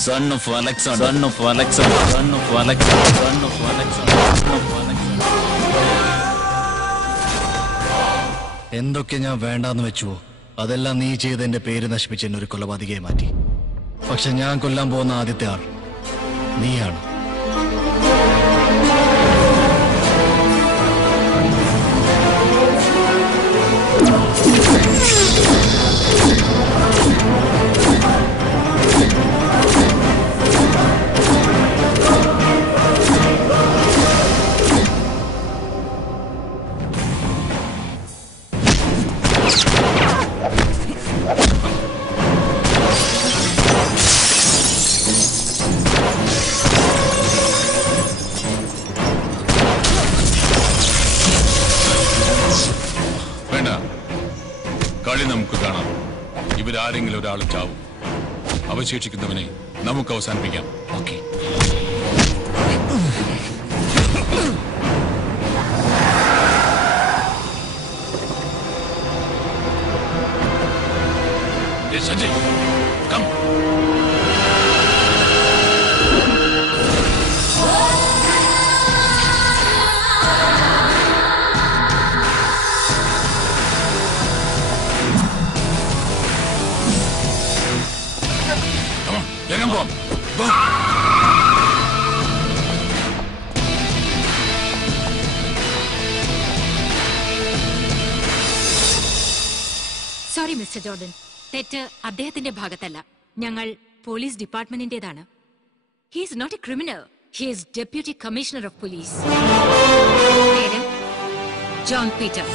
Son of Alexander. Son of Alexander. Son of Alexander. Son of Alexander. Son of Alexander. എന്തൊക്കെ ഞാൻ വേണ്ടാന്ന് വെച്ചുവോ അതെല്ലാം നീ ചെയ്ത് എന്റെ പേര് നശിപ്പിച്ച് എന്നെ ഒരു കൊലപാതകയെ മാറ്റി. പക്ഷെ ഞാൻ കൊല്ലാൻ പോകുന്ന ആദ്യത്തെ ആൾ നീയാണ്. നമുക്ക് കാണാം. ഇവരാരെങ്കിലും ഒരാൾ ചാവും. അവശേഷിക്കുന്നവനെ നമുക്ക് അവസാനിപ്പിക്കാം. Okay. Sanjay come. Sorry mister Jordan, തെറ്റ് അദ്ദേഹത്തിന്റെ ഭാഗത്തല്ല, ഞങ്ങൾ പോലീസ് ഡിപ്പാർട്ട്മെന്റിന്റേതാണ്. He is not a criminal, he is deputy commissioner of police. പേര് ജോൺ പീറ്റർ.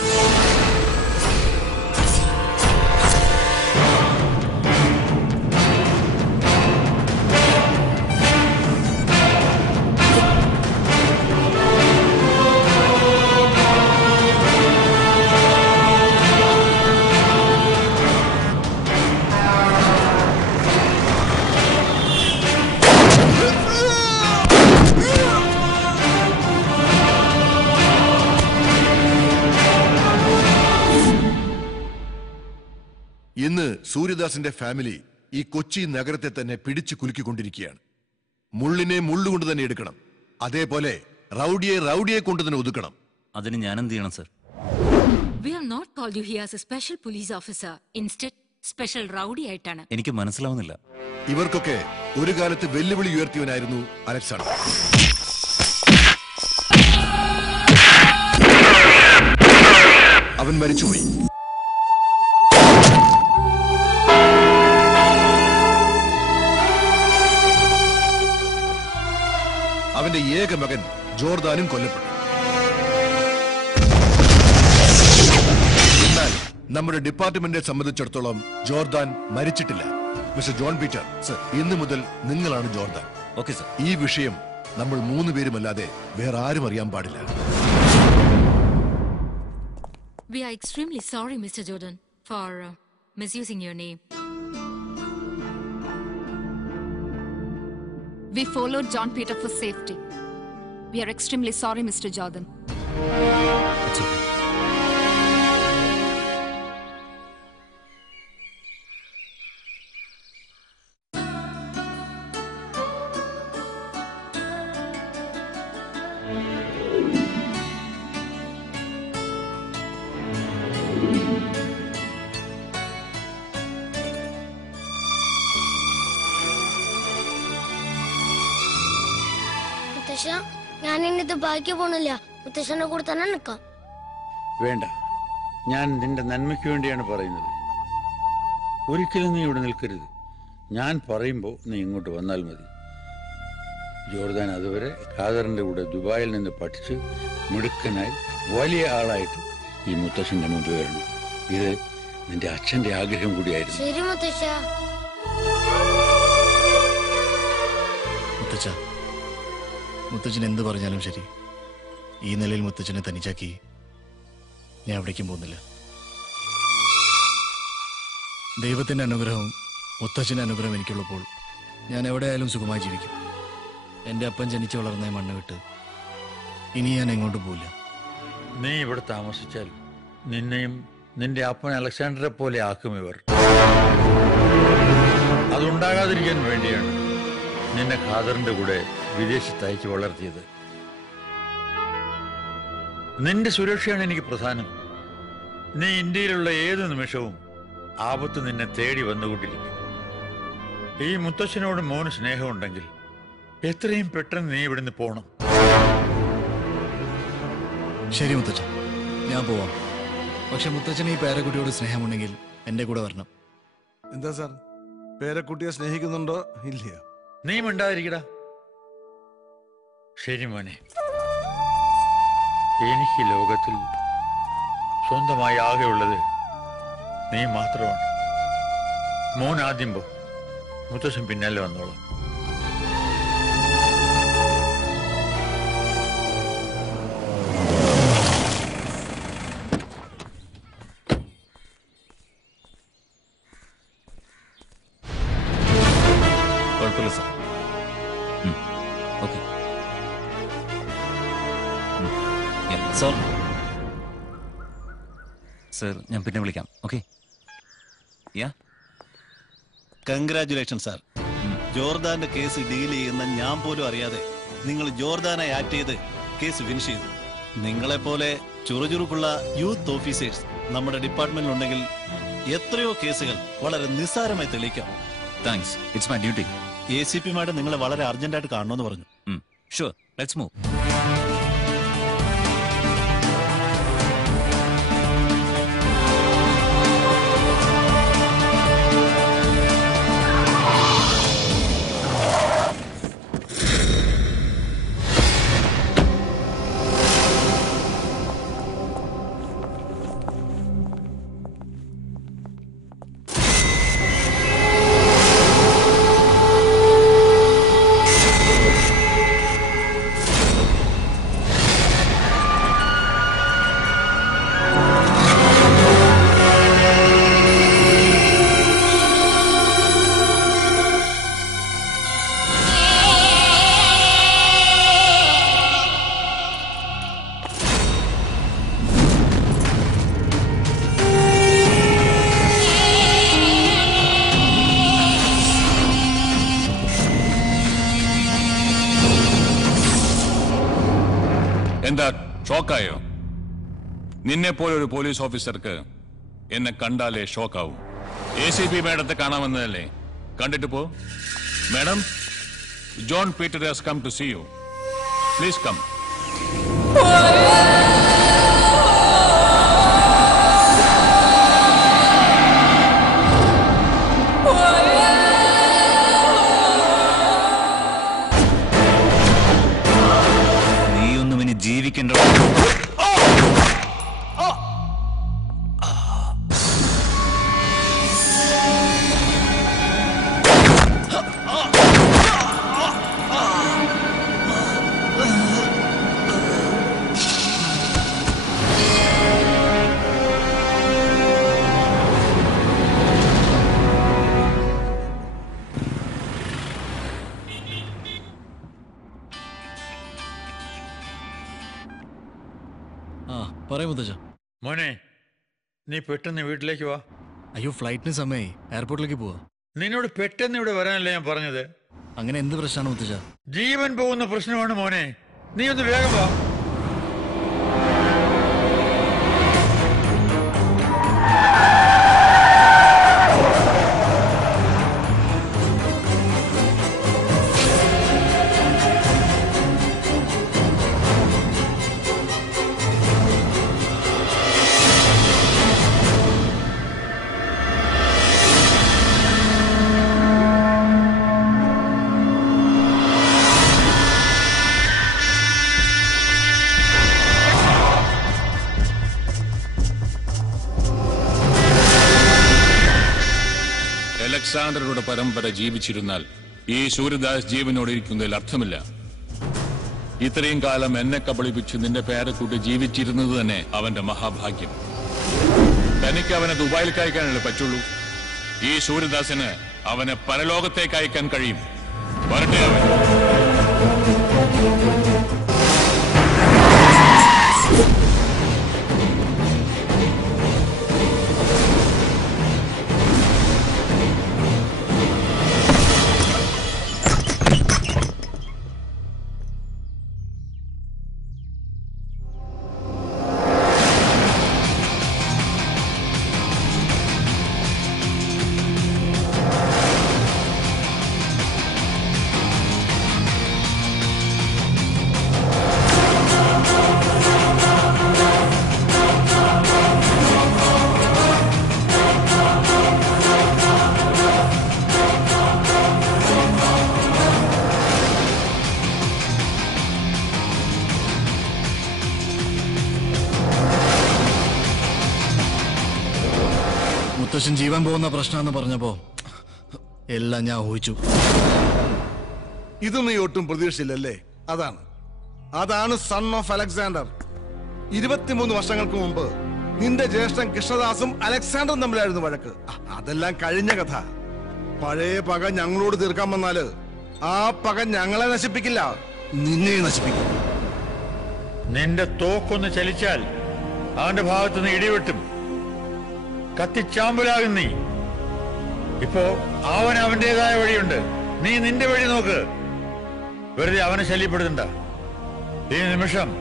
ഇന്ന് സൂര്യദാസിന്റെ ഫാമിലി ഈ കൊച്ചി നഗരത്തെ തന്നെ പിടിച്ചു കുലുക്കിക്കൊണ്ടിരിക്കുകയാണ്. മുള്ളിനെ മുള്ളുകൊണ്ട് തന്നെ എടുക്കണം, അതേപോലെ റൗഡിയെ കൊണ്ട് തന്നെ ഒതുക്കണം. അതിന് ഞാൻ എന്ത് ചെയ്യണം sir? We have not called you here as a special police officer. Instead, special rowdy ആയിട്ടാണ്. എനിക്ക് മനസ്സിലാവുന്നില്ല. ഇവർക്കൊക്കെ ഒരു കാലത്ത് വെല്ലുവിളി ഉയർത്തിയവനായിരുന്നു അലക്സാണ്ടർ. അവൻ മരിച്ചുപോയി. അവന്റെ ഏക മകൻ ജോർദാനും കൊല്ലപ്പെട്ടു. എന്നാൽ നമ്മുടെ ഡിപ്പാർട്ട്മെന്റിനെ സംബന്ധിച്ചിടത്തോളം ജോർദാൻ മരിച്ചിട്ടില്ല. മിസ്റ്റർ ജോൺ പീറ്റർ, ഇന്ന് മുതൽ നിങ്ങളാണ് ജോർദാൻ. Okay sir. ഈ വിഷയം നമ്മൾ 3 പേരുമല്ലാതെ വേറെ ആരും അറിയാൻ പാടില്ല. We are extremely sorry, Mr. Jordan, for misusing your name. We followed John Peter for safety. We are extremely sorry, Mr. Jordan. It's okay. ഞാൻ ഇനി ദുബായിക്ക് പോണില്ല, മുത്തശ്ശന്റെ കൂടെ തന്നെ നിൽക്കാം. വേണ്ട, ഞാൻ നിന്റെ നന്മയ്ക്ക് വേണ്ടിയാണ് പറയുന്നത്. ഒരിക്കലും നീ ഇവിടെ നിൽക്കരുത്. ഞാൻ പറയുമ്പോൾ നീ ഇങ്ങോട്ട് വന്നാൽ മതി. ജോർദാൻ അതുവരെ ഖാദറിന്റെ കൂടെ ദുബായിൽ നിന്ന് പഠിച്ച് മിടുക്കനായി വലിയ ആളായിട്ട് ഈ മുത്തശ്ശന്റെ മുമ്പ് വരണം. ഇത് നിന്റെ അച്ഛന്റെ ആഗ്രഹം കൂടിയായിരുന്നു. ശരി മുത്തശ്ശ. മുത്തച്ഛൻ എന്ത് പറഞ്ഞാലും ശരി, ഈ നിലയിൽ മുത്തച്ഛനെ തനിച്ചാക്കി ഞാൻ എവിടേക്കും പോകുന്നില്ല. ദൈവത്തിന്റെ അനുഗ്രഹവും മുത്തച്ഛന്റെ അനുഗ്രഹം എനിക്കുള്ളപ്പോൾ ഞാൻ എവിടെയായാലും സുഖമായി ജീവിക്കും. എൻ്റെ അപ്പൻ ജനിച്ചു വളർന്ന മണ്ണ് വിട്ട് ഇനി ഞാൻ എങ്ങോട്ടും പോവില്ല. നീ ഇവിടെ താമസിച്ചാൽ നിന്നെയും നിന്റെ അപ്പൻ അലക്സാണ്ടറെ പോലെ ആക്കും ഇവർ. അതുണ്ടാകാതിരിക്കാൻ വേണ്ടിയാണ് നിന്നെ ഖാദറിന്റെ കൂടെ വിദേശത്ത് അയച്ചു വളർത്തിയത്. നിന്റെ സുരക്ഷയാണ് എനിക്ക് പ്രധാനം. നീ ഇന്ത്യയിലുള്ള ഏത് നിമിഷവും ആപത്ത് നിന്നെ തേടി വന്നുകൊണ്ടിരിക്കും. ഈ മുത്തച്ഛനോട് മോന് സ്നേഹമുണ്ടെങ്കിൽ എത്രയും പെട്ടെന്ന് നീ ഇവിടുന്ന് പോണം. ശരി മുത്തച്ഛൻ, ഞാൻ പോവാം. പക്ഷെ മുത്തച്ഛന് ഈ പേരക്കുട്ടിയോട് സ്നേഹമുണ്ടെങ്കിൽ എന്റെ കൂടെ വരണം. എന്താ സാർ, പേരക്കുട്ടിയെ സ്നേഹിക്കുന്നുണ്ടോ ഇല്ലയോ? നീ മിണ്ടാതിരിക്കടാ. ശരി മോനെ, എനിക്ക് ലോകത്തിൽ സ്വന്തമായി ആകെയുള്ളത് നീ മാത്രമാണ്. മോൻ ആദ്യം പോ, മുത്തശ്ശൻ പിന്നാലെ വന്നോളാം. കുഴപ്പമില്ല സാർ. Okay sir. സാർ ഞാൻ പിന്നെ വിളിക്കാം. ഓക്കെ. യാ, കൺഗ്രാറ്റുലേഷൻ സാർ. ജോർദാന്റെ കേസ് ഡീൽ ചെയ്യുന്ന ഞാൻ പോലും അറിയാതെ നിങ്ങൾ ജോർദാനെ ആക്ട് ചെയ്ത് കേസ് ഫിനിഷ് ചെയ്തു. നിങ്ങളെപ്പോലെ ചുറുചുറുക്കുള്ള യൂത്ത് ഓഫീസേഴ്സ് നമ്മുടെ ഡിപ്പാർട്ട്മെന്റിലുണ്ടെങ്കിൽ എത്രയോ കേസുകൾ വളരെ നിസ്സാരമായി തെളിയിക്കാം. Thanks, it's my duty. ACP madam നിങ്ങളെ വളരെ അർജന്റായിട്ട് കാണണമെന്ന് പറഞ്ഞു. Sure, let's move. എന്താ ഷോക്കായോ? നിന്നെ പോലെ ഒരു പോലീസ് ഓഫീസർക്ക് എന്നെ കണ്ടാലേ ഷോക്കാവും. ACP മാഡത്തെ കാണാമെന്നതല്ലേ? കണ്ടിട്ട് പോ. Madam, John Peter has come to see you. Please come. നീയൊന്നും ഇനി ജീവിക്കേണ്ട. പറയൂ മുത്തച്ഛ. മോനെ, നീ പെട്ടെന്ന് വീട്ടിലേക്ക് വാ. അയ്യോ, ഫ്ലൈറ്റിന് സമയമായി, എയർപോർട്ടിലേക്ക് പോവാ. നിന്നോട് പെട്ടെന്ന് ഇവിടെ വരാനല്ലേ ഞാൻ പറഞ്ഞത്. അങ്ങനെ എന്ത് പ്രശ്നമാണ് മുത്തച്ഛ? ജീവൻ പോകുന്ന പ്രശ്നമാണ് മോനെ, നീ ഒന്ന് വേഗം വാ. അലക്സാണ്ടറുടെ പരമ്പര ജീവിച്ചിരുന്നാൽ ഈ സൂര്യദാസ് ജീവനോടെ ഇരിക്കുന്നതിൽ അർത്ഥമില്ല. ഇത്രയും കാലം എന്നെ കബളിപ്പിച്ച് നിന്റെ പേരക്കുട്ടി ജീവിച്ചിരുന്നത് തന്നെ അവന്റെ മഹാഭാഗ്യം. തനിക്ക് അവനെ ദുബായിലേക്ക് അയക്കാനല്ലേ പറ്റുള്ളൂ. ഈ സൂര്യദാസിന് അവനെ പരലോകത്തേക്ക് അയക്കാൻ കഴിയും. വരട്ടെ അവൻ. മുത്തശ്ശൻ ജീവൻ പോകുന്ന പ്രശ്നമെന്ന് പറഞ്ഞപ്പോ എല്ലാം ഞാൻ ഊഹിച്ചു. ഇത് നീ ഒട്ടും പ്രതീക്ഷിച്ചില്ലല്ലേ? അതാണ് സൺ ഓഫ് അലക്സാണ്ടർ. 23 വർഷങ്ങൾക്ക് മുമ്പ് നിന്റെ ജ്യേഷ്ഠൻ കൃഷ്ണദാസും അലക്സാണ്ടറും തമ്മിലായിരുന്നു വഴക്ക്. അതെല്ലാം കഴിഞ്ഞ കഥ. പഴയ പക ഞങ്ങളോട് തീർക്കാൻ വന്നാല് ആ പക ഞങ്ങളെ നശിപ്പിക്കില്ല, നിന്നെ നശിപ്പിക്കും. നിന്റെ തോക്കൊന്ന് ചലിച്ചാൽ അവന്റെ ഭാഗത്ത് നിന്ന് ഇടിവെട്ടും. കത്തിച്ചാമ്പലാകും നീ. ഇപ്പോ അവൻ അവന്റേതായ വഴിയുണ്ട്, നീ നിന്റെ വഴി നോക്ക്. വെറുതെ അവനെ ശല്യപ്പെടുത്തണ്ട. ഈ നിമിഷം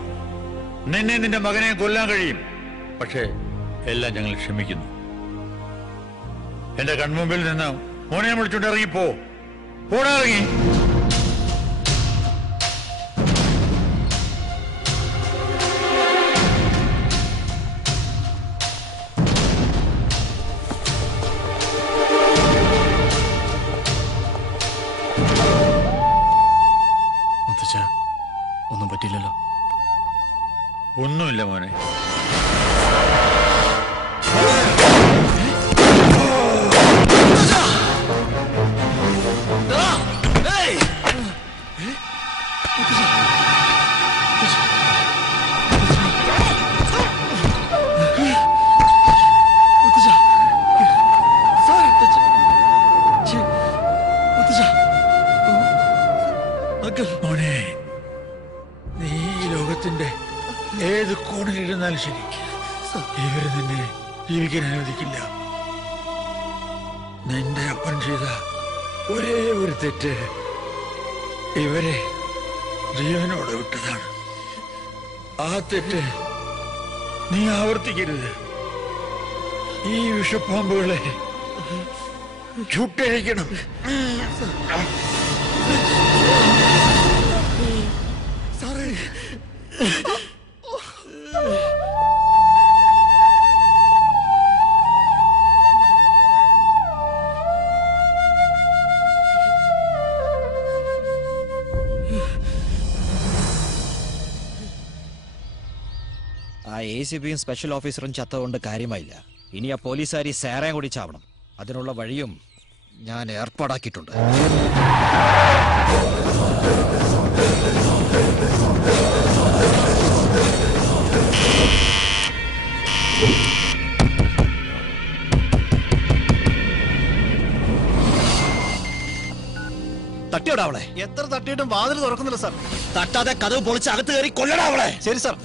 നിന്നെ നിന്റെ മകനെ കൊല്ലാൻ കഴിയും. പക്ഷേ എല്ലാം ഞങ്ങൾ ക്ഷമിക്കുന്നു. എന്റെ കൺമുമ്പിൽ നിന്ന് മോനെ വിളിച്ചോണ്ട് ഇറങ്ങിപ്പോ. പോടാ, ഇറങ്ങി. ഒന്നും പറ്റില്ലല്ലോ? ഒന്നുമില്ല മോനെ. മോനെ, നീ ഈ ലോകത്തിന്റെ ഏത് കോണിലിരുന്നാലും ശരി, ഇവര് നിന്നെ ജീവിക്കാൻ അനുവദിക്കില്ല. നിന്റെ അപ്പൻ ചെയ്ത ഒരേ ഒരു തെറ്റ് ഇവരെ ജീവനോടെ വിട്ടതാണ്. ആ തെറ്റ് നീ ആവർത്തിക്കരുത്. ഈ വിഷപ്പാമ്പുകളെ ചുട്ടഴിക്കണം. ആ ACPയും സ്പെഷ്യൽ ഓഫീസറും ചത്തതുകൊണ്ട് കാര്യമായില്ല. ഇനി ആ പോലീസുകാരി സേറയും കൂടി ചാവണം. അതിനുള്ള വഴിയും ഞാൻ ഏർപ്പാടാക്കിയിട്ടുണ്ട്. തട്ടിയോടാ അവളെ. എത്ര തട്ടിയിട്ടും വാതിൽ തുറക്കുന്നില്ല സാർ. തട്ടാതെ കഥവ് പൊളിച്ച് അകത്ത് കയറി കൊല്ലടാ അവളെ. ശരി സാർ.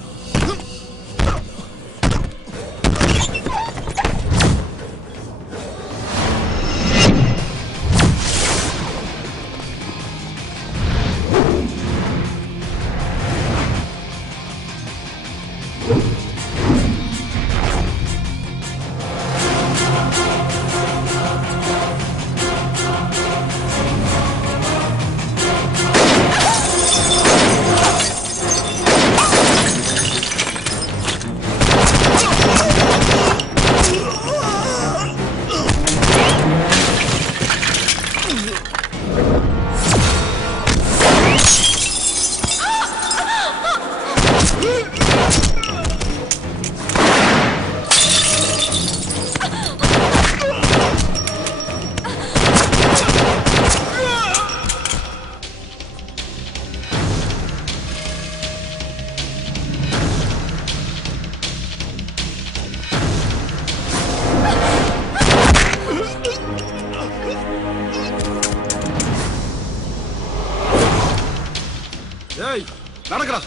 നടക്കടാ.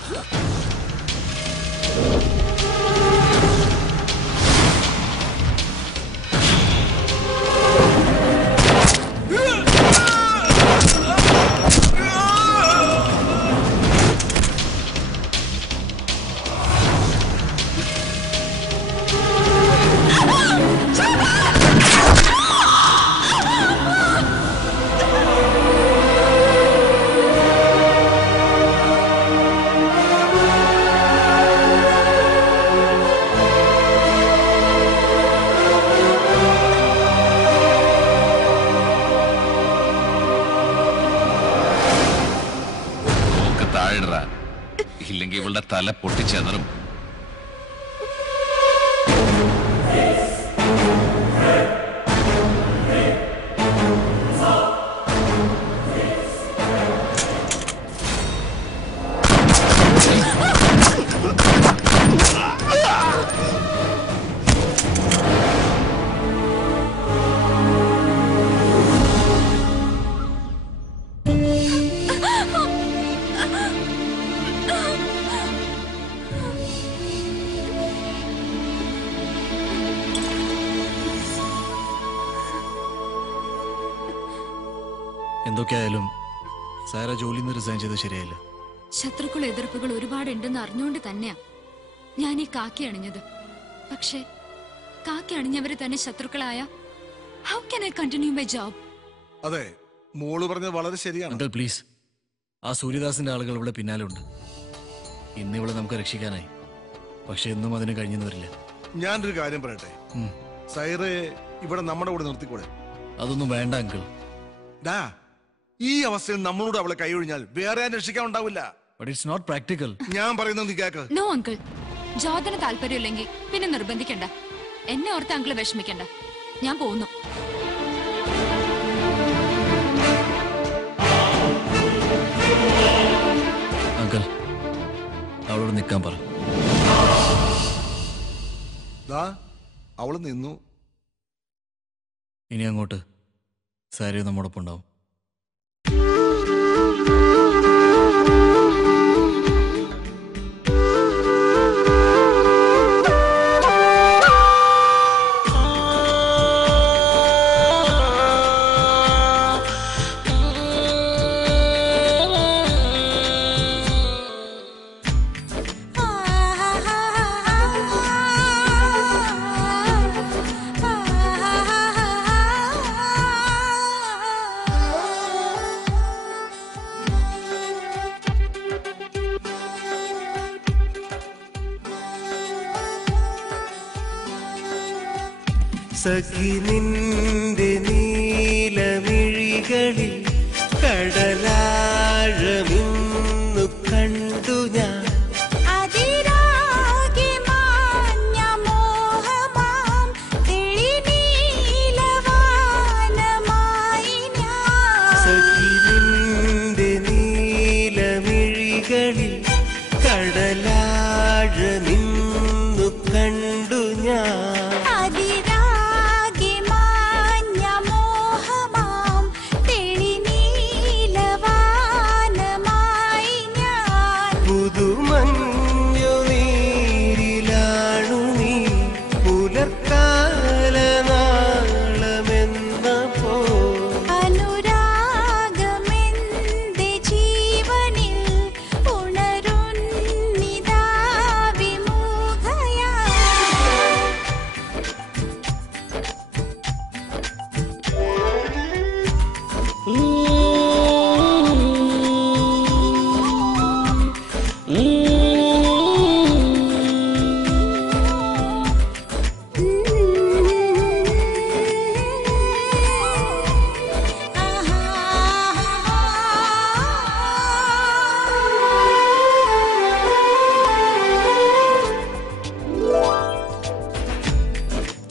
ഇല്ലെങ്കിൽ ഇവളുടെ തല പൊട്ടിച്ചെതറും. എന്തൊക്കെയായാലും സാര ജോലിയിൽ നിന്ന് റിസൈൻ ചെയ്ത് ശരിയായില്ല. ശത്രുക്കൾ എതിർപ്പുകൾ ഒരുപാടുണ്ടെന്ന് അറിഞ്ഞുകൊണ്ട് തന്നെയാ ഞാൻ ഈ കാക്കി അണിഞ്ഞത്. പക്ഷേ കാക്കി അണിഞ്ഞവര് തന്നെ ശത്രുക്കളായ how can I continue my job? അതെ, മോള് പറഞ്ഞത് വളരെ ശരിയാണ്. അങ്കിൾ പ്ലീസ്, ആ സൂര്യദാസിന്റെ ആളുകൾ ഇവിടെ പിന്നാലെ ഉണ്ട്. ഇന്ന് ഇവിടെ നമുക്ക് രക്ഷിക്കാനായി, പക്ഷെ എന്നും അതിന് കഴിഞ്ഞെന്ന് വരില്ല. ഞാനൊരു കാര്യം പറയട്ടെ, സൈറെ ഇവിടെ നമ്മുടെ കൂടെ നിർത്തിക്കൂടെ? അതൊന്നും വേണ്ട അങ്കിൾ. ഡാ, ഈ അവസ്ഥയിൽ നമ്മളോട് അവളെ കൈയൊഴിഞ്ഞാൽ വേറെ ആരും രക്ഷിക്കാൻ ഉണ്ടാവില്ല. But it's not practical. ഞാൻ പറയുന്നത് നീ കേക്ക്. നോ അങ്കിൾ, ജോർദന് താല്പര്യമില്ലെങ്കിൽ പിന്നെ നിർബന്ധിക്കണ്ട. എന്നെ ഓർത്ത് അങ്കിൾ വിഷമിക്കണ്ട. ഞാൻ പോകുന്നു. അങ്കിൾ, അവളോട് നിൽക്കാൻ പറ. അവള് നിന്നു. ഇനി അങ്ങോട്ട് സാരി നമ്മോടൊപ്പം ഉണ്ടാവും. സഖി നിന്റെ നീലമിഴികളിൽ കടലാഴമിന്നു കണ്ടു ഞാൻ. സഖി നിന്റെ നീലമിഴികളിൽ കടലാഴമിന്നു കണ്ടു ഞാൻ.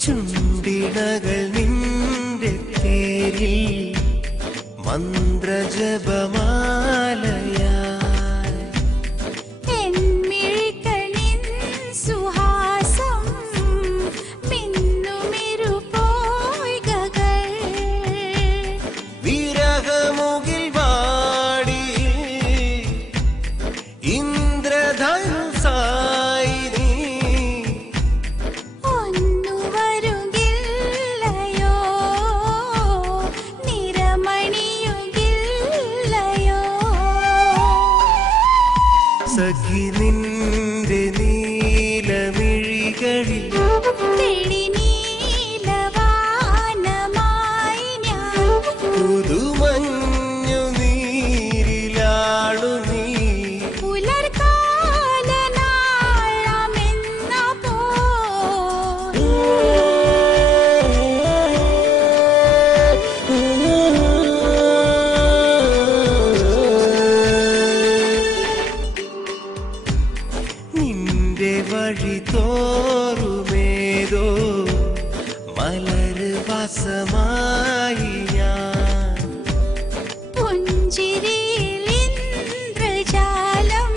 ചുണ്ടിണകൾ നിന്റെ പേരിൽ മന്ത്രജപമാലയാ. വിരഹമുകിൽ വാടി ഇന്ദ്രധനുസായി നീ. സഖി നിന്റെ നീലമിഴികളിൽ പുതുമഞ്ഞു നീരിലാണു നീ. നിന്റെ വഴി തോറുമേതോ മലര് വാസമായി ഞാൻ. പുഞ്ചിരിയിൽ ഇന്ദ്രജാലം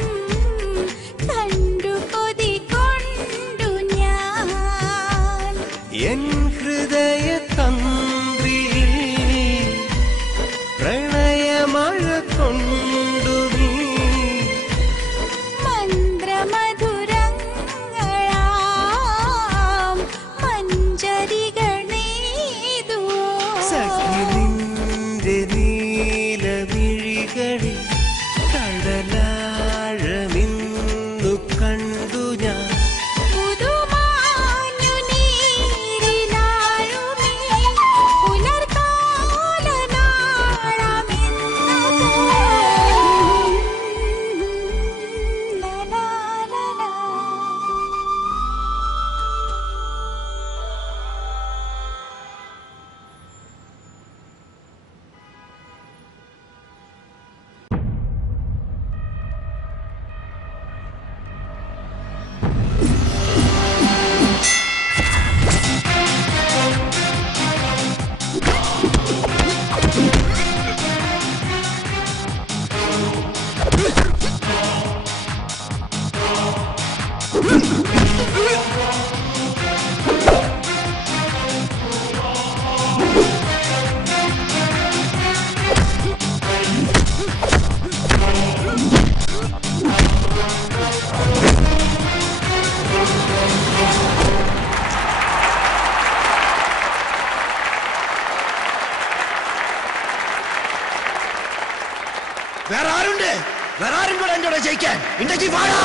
കണ്ടു കൊതി കൊണ്ടു ഞാൻ. എൻ ഹൃദയ തന്ത്രിയിൽ പ്രണയമഴ കൊണ്ടു നീ. മന്ത്രമധുരങ്ങളാം അടിക്കാൻ ഇണ്ടേക്ക് വാടാ.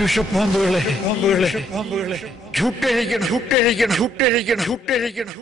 വിഷപ്പാമ്പുകളെ ചുട്ടഴിക്കണം ചുട്ടഴിക്കണം ചുട്ടഴിക്കണം ചുട്ടഴിക്കണം.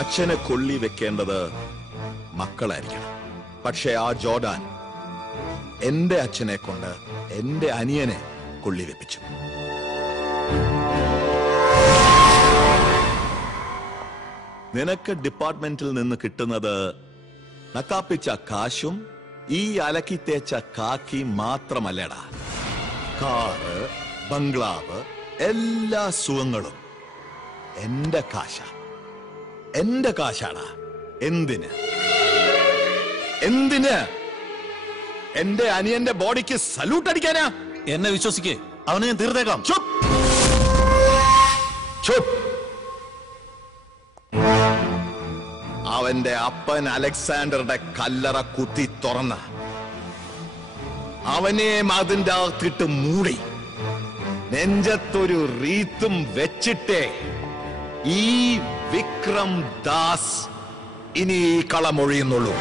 അച്ഛനെ കൊള്ളി വെക്കേണ്ടത് മക്കളായിരിക്കണം. പക്ഷെ ആ ജോർഡാൻ എന്റെ അച്ഛനെ കൊണ്ട് എന്റെ അനിയനെ കൊള്ളി വെപ്പിച്ചു. നിനക്ക് ഡിപ്പാർട്ട്മെന്റിൽ നിന്ന് കിട്ടുന്നത് നക്കാപ്പിച്ച കാശും ഈ അലക്കി തേച്ച കാക്കി മാത്രമല്ലടാ. കാറ്, ബംഗ്ലാവ്, എല്ലാ സുഖങ്ങളും എന്റെ കാശാ. എന്റെ കാശാടാ. എന്തിന് എന്തിന് എന്റെ അനിയന്റെ ബോഡിക്ക് സല്യൂട്ട് അടിക്കാനാ? എന്നെ വിശ്വസിക്കേ, അവനെ ഞാൻ തീർത്തേക്കാം. അവന്റെ അപ്പൻ അലക്സാണ്ടറുടെ കല്ലറ കുത്തി തുറന്ന് അവനെ അതിന്റെ അകത്തിട്ട് മൂടി നെഞ്ചത്തൊരു റീത്തും വെച്ചിട്ടേ ഈ വിക്രം ദാസ് ഇനി ഈ കളമൊഴിയുന്നുള്ളൂ.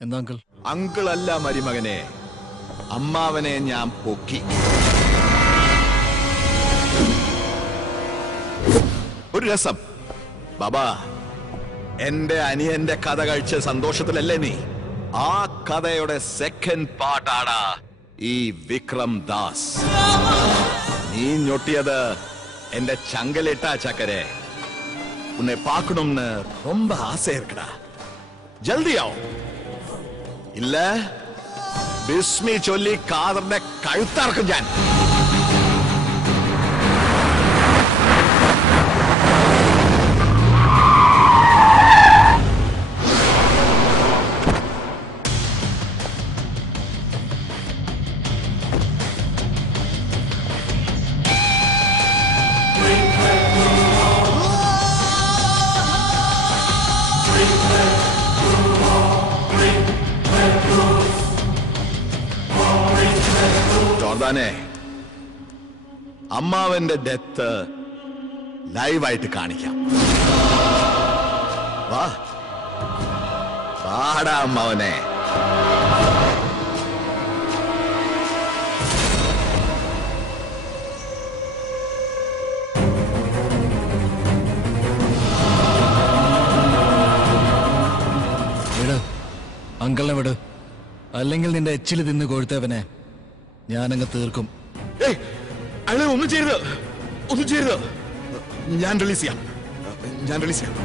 എന്താ അങ്കിൾ? അങ്കിളല്ല മരുമകനെ, അമ്മാവനെ ഞാൻ പൊക്കി. ഒരു രസം ബാബാ, എന്റെ അനിയന്റെ കഥ കഴിച്ച സന്തോഷത്തിലല്ലേ നീ? ആ കഥയുടെ സെക്കൻഡ് പാർട്ടാണ് ഈ വിക്രം ദാസ്. നീ ഞൊട്ടിയത് എന്റെ ചങ്കലിട്ടാ ചക്കരെ. ഉന്നെ പാക്കണമെന്ന് ரொம்ப ആസை இருக்குடா. ജൽദിയാവും. ഇല്ല ബിസ്മി ചൊല്ലി കാദറിന്റെ കഴുത്തറക്കും ഞാൻ. ജോർദാനെ, അമ്മാവന്റെ ഡെത്ത് ലൈവായിട്ട് കാണിക്കാം. വാ വാടാ അമ്മാവനെ. വിട്, അങ്കിളിനെ വിട്. അല്ലെങ്കിൽ നിന്റെ എച്ചിൽ തിന്ന് കൊഴുത്തവനെ ഞാനങ്ങ് തീർക്കും. അയാളെ ഒന്നും ചെയ്യരുത്, ഒന്നും ചെയ്യരുത്. ഞാൻ റിലീസ് ചെയ്യാം, ഞാൻ റിലീസ് ചെയ്യാം.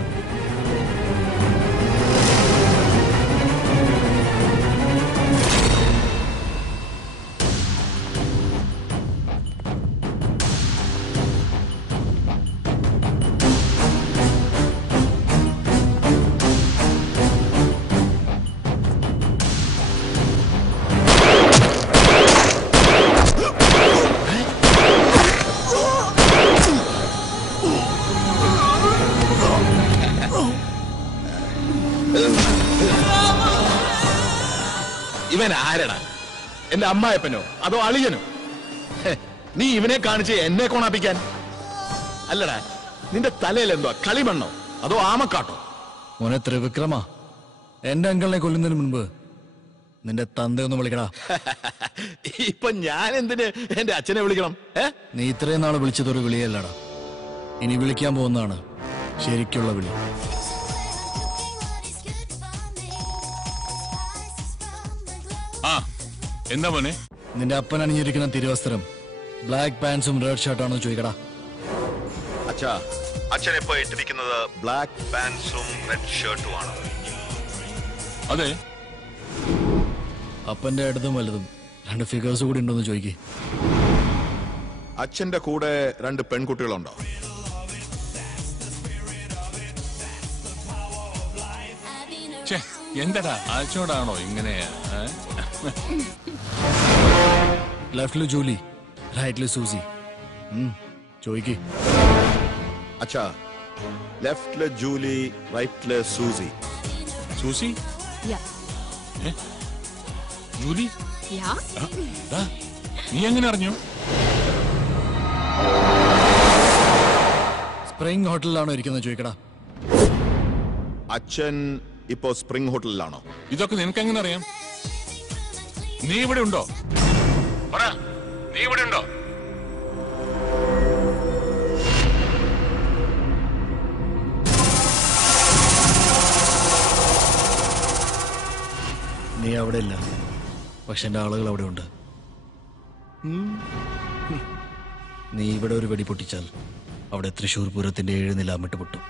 ഇവൻ ആരടാ? എന്റെ അമ്മായപ്പനോ അതോ അളിയനോ? നീ ഇവനെ കാണിച്ച് എന്നെ കോണാപ്പിക്കാൻ? അല്ലടാ, നിന്റെ തലയിൽ എന്തോ കളിമണ്ണോ അതോ ആമക്കാട്ടോ? മോനെ ത്രിവിക്രമ, എന്റെ അങ്കിളിനെ കൊല്ലുന്നതിന് മുൻപ് നിന്റെ തന്തയൊന്ന് വിളിക്കടാ. ഇപ്പൊ ഞാൻ എന്തിന് എന്റെ അച്ഛനെ വിളിക്കണം? നീ ഇത്രയും നാള് വിളിച്ചതൊരു വിളിയല്ലടാ, ഇനി വിളിക്കാൻ പോകുന്നതാണ് ശരിക്കുള്ള വിളി. എന്താ മോനെ? നിന്റെ അപ്പൻ അണിഞ്ഞിരിക്കുന്ന തിരുവസ്ത്രം ബ്ലാക്ക് പാൻസും റെഡ് ഷർട്ടാണെന്ന് ചോദിക്കടാ. അച്ഛാ, അച്ഛൻ ഇപ്പൊ ഇട്ടിരിക്കുന്നത് ബ്ലാക്ക് പാൻസും റെഡ് ഷർട്ടുമാണ്. അതെ. അപ്പന്റെ ഇടതും വലുതും 2 ഫിഗേഴ്സ് കൂടി ഉണ്ടോന്ന് ചോദിക്കേ. അച്ഛന്റെ കൂടെ 2 പെൺകുട്ടികളുണ്ടോ? എന്താടാ അച്ഛനോടാണോ ഇങ്ങനെ? ലെഫ്റ്റില് ജൂലി, റൈറ്റില് സൂസി. ചോദിക്കേ. അച്ഛാ, ലെഫ്റ്റില് ജൂലി, റൈറ്റില് സൂസി. സൂസി? ജൂലി? നീ എങ്ങനെ അറിഞ്ഞു? സ്പ്രിംഗ് ഹോട്ടലിലാണോ ഇരിക്കുന്നത് ചോദിക്കടാ. അച്ഛൻ ഇപ്പോ സ്പ്രിംഗ് ഹോട്ടലിലാണോ? ഇതൊക്കെ നിനക്ക് എങ്ങനെ അറിയാം? നീ ഇവിടെ ഉണ്ടോ? നീ ഇവിടെ ഉണ്ടോ? നീ അവിടെ ഇല്ല, പക്ഷെ എന്റെ ആളുകൾ അവിടെ ഉണ്ട്. നീ ഇവിടെ ഒരു വെടി പൊട്ടിച്ചാൽ അവിടെ തൃശൂർ പൂരത്തിന്റെ 7 നിലാമിട്ട് പൊട്ടും.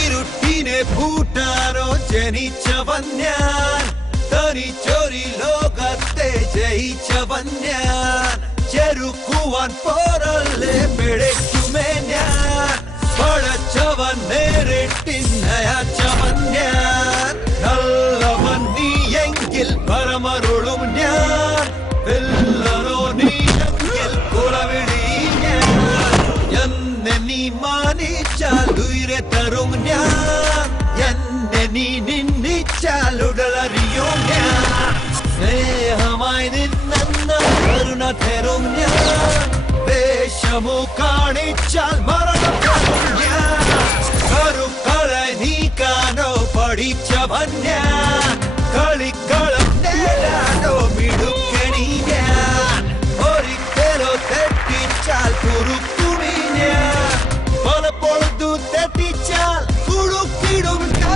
ഇരുട്ടിനെ പൂട്ടാനോ ജനിച്ചവൻ ഞാൻ, തനിച്ചൊരു ലോകത്തെ ജയിച്ചവൻ ഞാൻ, ചെറുക്കുവാൻ പോരല്ലേ പിഴയ്ക്കുമേ ഞാൻ, പടച്ചവൻ നേരിട്ടിന്നയച്ചവൻ ഞാൻ, നല്ലവൻ നീ എങ്കിൽ പരമരുളും ഞാൻ, വില്ലനോ നീ എങ്കിൽ കുളവിളി ഞാൻ, എന്നെ നീ മാനിച്ചാൽ ഉയരെ തരും ഞാൻ, എന്നെ നീ നിന്ദിച്ചാൽ ഉടലറിയും ഞാൻ, സ്നേഹമായി നിന്നെന്ന കരുണ തരും ഞാൻ, വേഷമോ കാണിച്ചാൽ മരണം തരും ഞാൻ, കരുക്കളെ നീക്കാനോ പഠിച്ചവൻ ഞാൻ, കളിക്കളം നേടാനോ മിടുക്കണി ഞാൻ, ഒരിക്കലോ തെറ്റിച്ചാൽ കുറുക്കുമി ഞാൻ, പലപ്പൊഴുതു തെറ്റിച്ചാൽ കുടുക്കിടും ഞാൻ.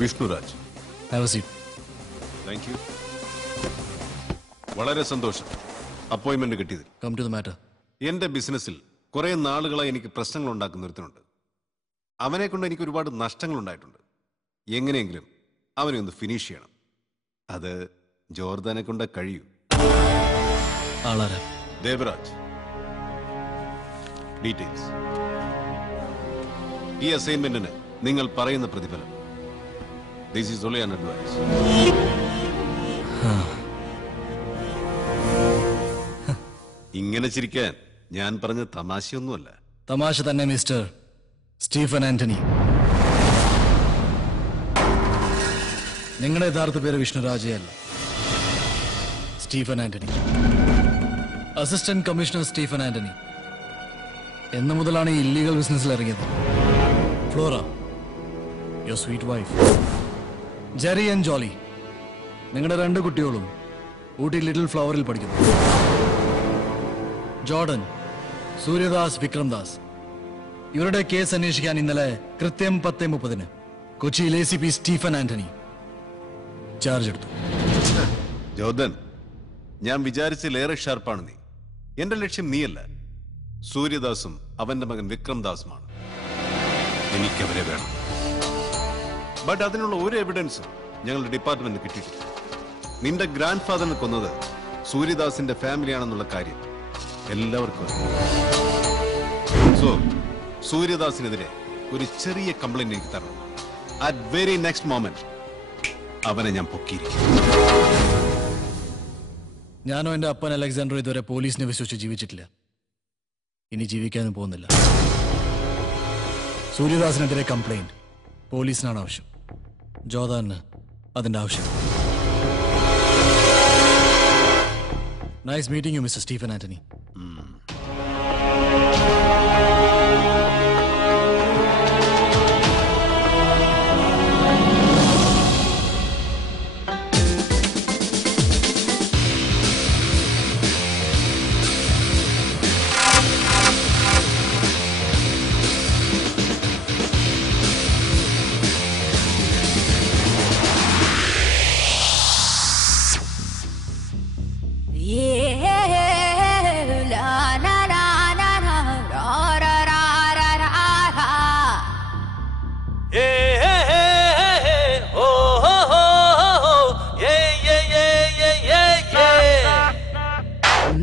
വിഷ്ണുരാജ്. Thank you. വളരെ സന്തോഷം അപ്പോയിന്റ്മെന്റ് കിട്ടിയതിൽ. Come to the matter. എന്റെ ബിസിനസ്സിൽ കുറെ നാളുകളായി എനിക്ക് പ്രശ്നങ്ങൾ ഉണ്ടാക്കുന്ന ഒരുത്തനുണ്ട്. അവനെ കൊണ്ട് എനിക്ക് ഒരുപാട് നഷ്ടങ്ങൾ ഉണ്ടായിട്ടുണ്ട്. എങ്ങനെയെങ്കിലും അവനെ ഒന്ന് ഫിനിഷ് ചെയ്യണം. അത് ജോർദാനെ കൊണ്ട് കഴിയൂ. ദേവരാജ്. ഡീറ്റെയിൽസ്. ഈ അസൈൻമെന്റിന് നിങ്ങൾ പറയുന്ന പ്രതിഫലം. This is only an advice. ഇങ്ങനെ ചിരിക്കാൻ ഞാൻ പറഞ്ഞ തമാശയൊന്നുമല്ല. തമാശ തന്നെ മിസ്റ്റർ സ്റ്റീഫൻ ആന്റണി. നിങ്ങളുടെ യഥാർത്ഥ പേര് വിഷ്ണുരാജേ അല്ല, Stephen Antony. Assistant commissioner Stephen Antony. എന്ന് മുതലാണ് ഈ ഇല്ലീഗൽ ബിസിനസ്സിൽ ഇറങ്ങിയത്? Flora, your sweet wife, Jerry and Jolly, നിങ്ങളുടെ 2 കുട്ടികളും ഊട്ടി ലിറ്റിൽ ഫ്ലവറിൽ പഠിക്കുന്നു. ജോർഡൻ, സൂര്യദാസ്, വിക്രംദാസ്. ഇവരുടെ കേസ് അന്വേഷിക്കാൻ ഇന്നലെ കൃത്യം 10:30 കൊച്ചിയിൽ ACP സ്റ്റീഫൻ ആന്റണി ചാർജ് എടുത്തു. ജോർദൻ, ഞാൻ വിചാരിച്ചിലേറെ ഷാർപ്പാണ് നീ. എന്റെ ലക്ഷ്യം നീയല്ല, സൂര്യദാസും അവന്റെ മകൻ വിക്രംദാസുമാണ്. എനിക്കവരെ വേണം. ബട്ട് അതിനുള്ള ഒരു എവിഡൻസും ഞങ്ങളുടെ ഡിപ്പാർട്ട്മെന്റിന് കിട്ടിയിട്ടില്ല. നിന്റെ ഗ്രാൻഡ് ഫാദറിനെ കൊന്നത് സൂര്യദാസിന്റെ ഫാമിലിയാണെന്നുള്ള കാര്യം എല്ലാവർക്കും അറിയാം. സോ സൂര്യദാസിനെതിരെ ഒരു ചെറിയ കംപ്ലൈന്റ് എനിക്ക് തരണം. അറ്റ് വെരി നെക്സ്റ്റ് മൊമെന്റ് അവനെ ഞാൻ പൊക്കിയിരിക്കും. ഞാനോ എന്റെ അപ്പൻ അലക്സാണ്ടർ ഇതുവരെ പോലീസിനെ വിശ്വസിച്ച് ജീവിച്ചിട്ടില്ല. ഇനി ജീവിക്കാനും പോകുന്നില്ല. സൂര്യദാസിനെതിരെ കംപ്ലൈന്റ് പോലീസിനാണ് ആവശ്യം. ജോർദാന് അതിന്റെ ആവശ്യം. Nice meeting you mister Stephen Antony.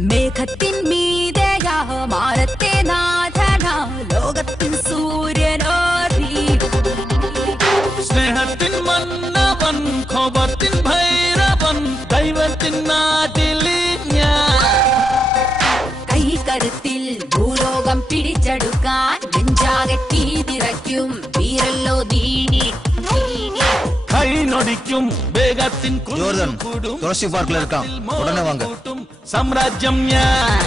മേഘത്തിൻ മീതയാ മാനത്തെ നാഥന ലോകത്തിൻ സൂര്യനോറി സ്നേഹത്തിൻ മന്നവൻ കോപത്തിൻ ഭൈരവൻ ദൈവത്തിൻ നാട്ടിലെ ഞാൻ കൈകരുത്തിൽ ഭൂലോകം പിടിച്ചെടുക്കാൻ നെഞ്ചാകെ തീ നിറയ്ക്കും വീരല്ലോ ദീനി കൈ നൊടിക്കും വേഗത്തിൻ ജോർദൻ, തുളസി പാർക്കിൽ എടുക്കാം. ഉടനെ വാങ്ങ. സാമ്രാജ്യം ഞാൻ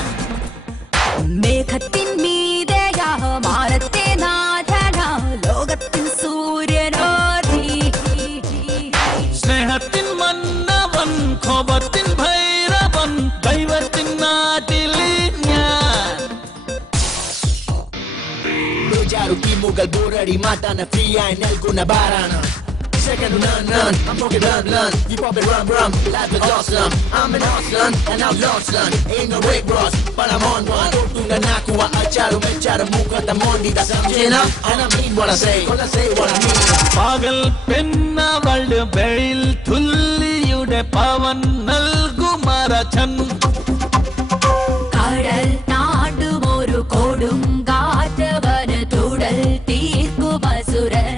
മേഘത്തിൻ മീതയാ മാനത്തെ നാഥന ലോകത്തിൻ സൂര്യനോറി സ്നേഹത്തിൻ മന്നവൻ കോപത്തിൻ ഭൈരവൻ ദൈവത്തിൻ നാട്ടിലെ ഞാൻ മുകൾ ബോറടി മാറ്റാൻ ഫ്രീയായി നൽകുന്ന ബാരാണ്. Second none, I'm talking none. You pop it rum, like the awesome. I'm an awesome, and I'm lost, son. Ain't no Rick Ross, but I'm on one. Go to the Nakua, Acharu, Mecharu, Muka, the Mondi, that's Jena, and I mean what I say, what I mean. പകൽ പെണ്ണവളുടെ വെയിൽ തുല്ലിയുടെ പവൻ നൽകുമരച്ചൻ കടൽ താണ്ടും ഒരു കൊടും കാറ്റവന് തുടൽ തീർക്കുമസുരൻ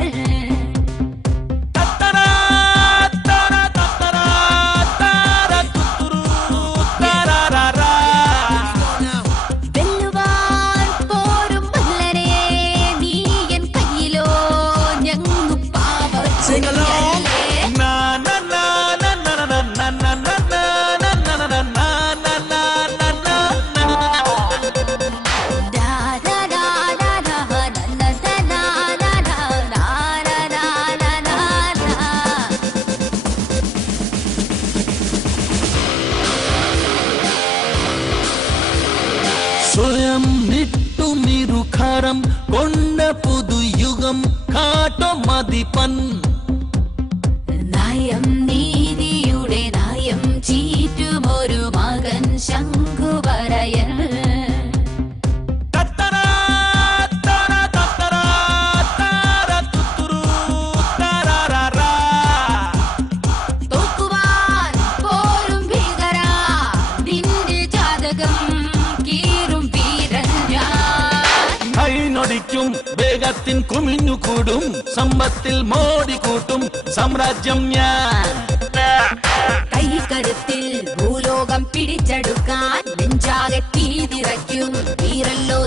സ്വയം നിട്ടുനിരുഖരം കൊണ്ട പുതുയുഗം കാട്ടുമതിപ്പൻ നയം നീതിയുടെ നയം ചീറ്റുമൊരു മകൻ ശംഖുവരയൻ തോക്കുവാൻ പോരും ഭീകര നിന്റെ ജാതകം കീറും വീരൻ ഞാൻ കൈ നൊടിക്കും വേഗത്തിൻ കുമിഞ്ഞുകൂടും സമ്പത്തിൽ മോടിക്കൂട്ടും സാമ്രാജ്യം ഞാൻ കൈകരുത്തിൽ ഭൂലോകം പിടിച്ചെടുക്കാൻ നെഞ്ചാകെ തീ നിറയ്ക്കും വീരല്ലോ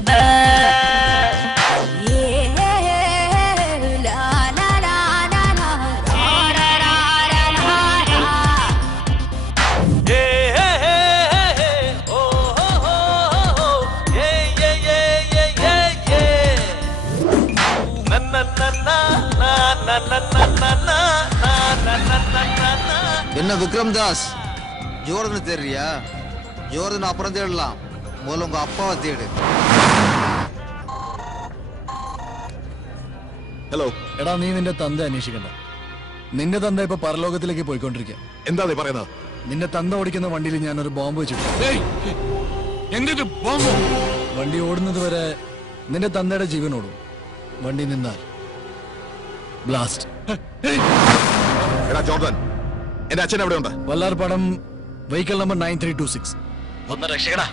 என்ன விக்ரம் தாஸ் ஜோர்தன் தெரியா? ஜோர்தன் அப்புறம் தேடலாம், முதல்ல உங்க அப்பாவை தேடு. ഹലോ. എടാ നീ നിന്റെ തന്ത അന്വേഷിക്കണ്ട. നിന്റെ തന്ത ഇപ്പൊ പരലോകത്തിലേക്ക് പോയിക്കൊണ്ടിരിക്കുക. എന്താ നീ പറയുന്നത്? നിന്റെ തന്ത ഓടിക്കുന്ന വണ്ടിയിൽ ഞാനൊരു ബോംബ് വെച്ചിട്ടുണ്ട്. വണ്ടി ഓടുന്നത് വരെ നിന്റെ തന്തയുടെ ജീവൻ ഓടും. വണ്ടി നിന്നാൽ ബ്ലാസ്റ്റ്. എടാ ജോർദാൻ, എന്റെ അച്ഛൻ എവിടെ ഉണ്ട്? Vallarpadam vehicle number 9326. ഒന്ന് രക്ഷകടാ.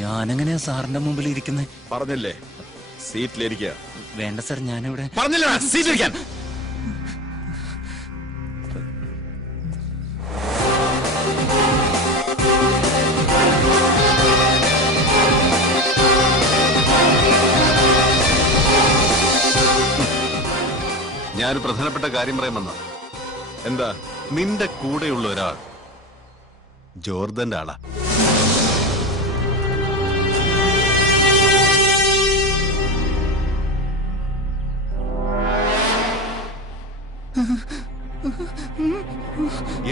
ഞാനെങ്ങനെയാ സാറിന്റെ മുമ്പിൽ ഇരിക്കുന്നത്? പറഞ്ഞില്ലേ സീറ്റിലിരിക്കുക. വേണ്ട സാർ, ഞാനിവിടെ പറഞ്ഞില്ല സീറ്റിലിരിക്കാൻ. ഞാനൊരു പ്രധാനപ്പെട്ട കാര്യം പറയാൻ വന്ന. എന്താ? നിന്റെ കൂടെയുള്ള ഒരാൾ ജോർദന്റെ ആളാ.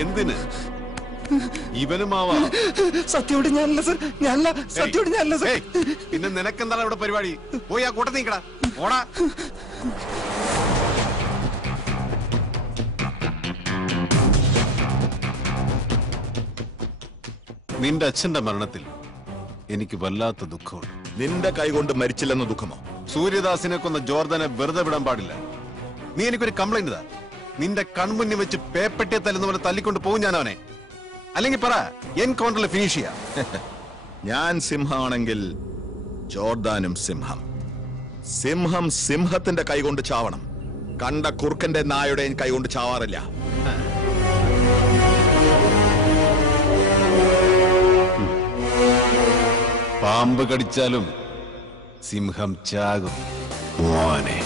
എന്തിന്? ഇവനുമാവാ. സത്യോട് ഞാനല്ല സർ, ഞാനല്ല. സത്യോട് ഞാനല്ല സർ. പിന്നെ നിനക്കെന്താണ് ഇവിടെ പരിപാടി? പോയി ആ കൂട്ടത്തിൽ നിൽക്കടാ. ഓടാ. നിന്റെ അച്ഛന്റെ മരണത്തിൽ എനിക്ക് വല്ലാത്ത ദുഃഖമുണ്ട്. നിന്റെ കൈകൊണ്ട് മരിച്ചില്ലെന്ന ദുഃഖമോ? സൂര്യദാസിനെ കൊന്ന ജോർദനെ വെറുതെ വിടാൻ പാടില്ല. നീ എനിക്കൊരു കംപ്ലൈന്റ് താ. നിന്റെ കൺമുന്നിൽ വെച്ച് പേപ്പട്ടിയെ തല്ലുന്ന പോലെ തല്ലിക്കൊണ്ട് പോകും ഞാൻ അവനെ. അല്ലെങ്കിൽ പറ, എൻകൗണ്ടറിൽ ഫിനിഷ് ചെയ്യാം. ഞാൻ സിംഹമാണെങ്കിൽ ജോർദാനും സിംഹം. സിംഹം സിംഹത്തിന്റെ കൈകൊണ്ട് ചാവണം. കണ്ട കുറുക്കന്റെ നായുടെയും കൈകൊണ്ട് ചാവാറില്ല. പാമ്പ് കടിച്ചാലും സിംഹം ചാകും മോനെ.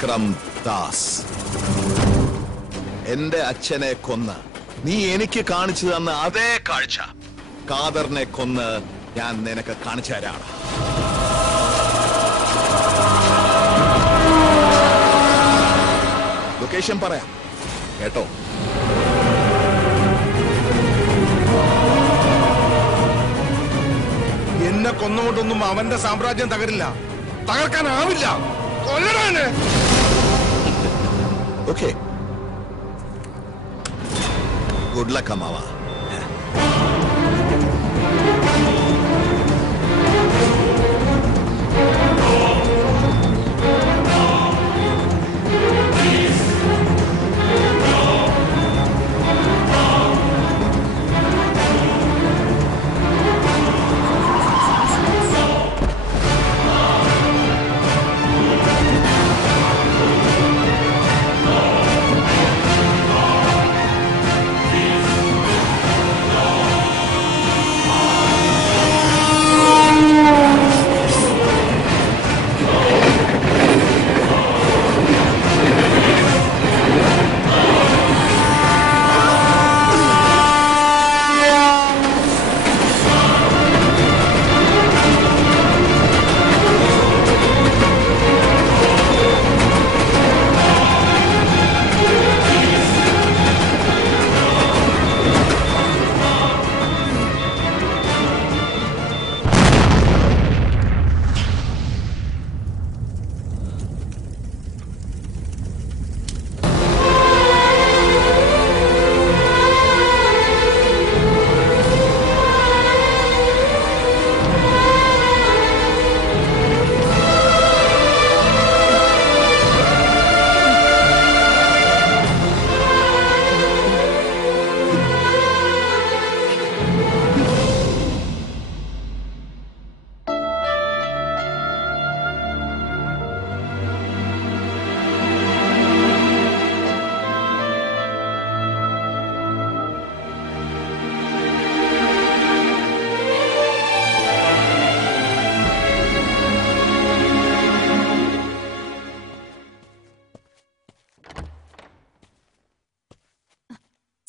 വിക്രം ദാസ്. എന്റെ അച്ഛനെ കൊന്ന് നീ എനിക്ക് കാണിച്ചു തന്ന അതേ കാഴ്ച ഖാദറിനെ കൊന്ന് ഞാൻ നിനക്ക് കാണിച്ചു തരാണ്. ലൊക്കേഷൻ പറയാം കേട്ടോ. എന്നെ കൊന്നുകൊണ്ടൊന്നും അവന്റെ സാമ്രാജ്യം തകരില്ല, തകർക്കാനാവില്ല. കൊല്ലണേ. ഓക്കെ, ഗുഡ് ലക്ക് അമ്മാവ.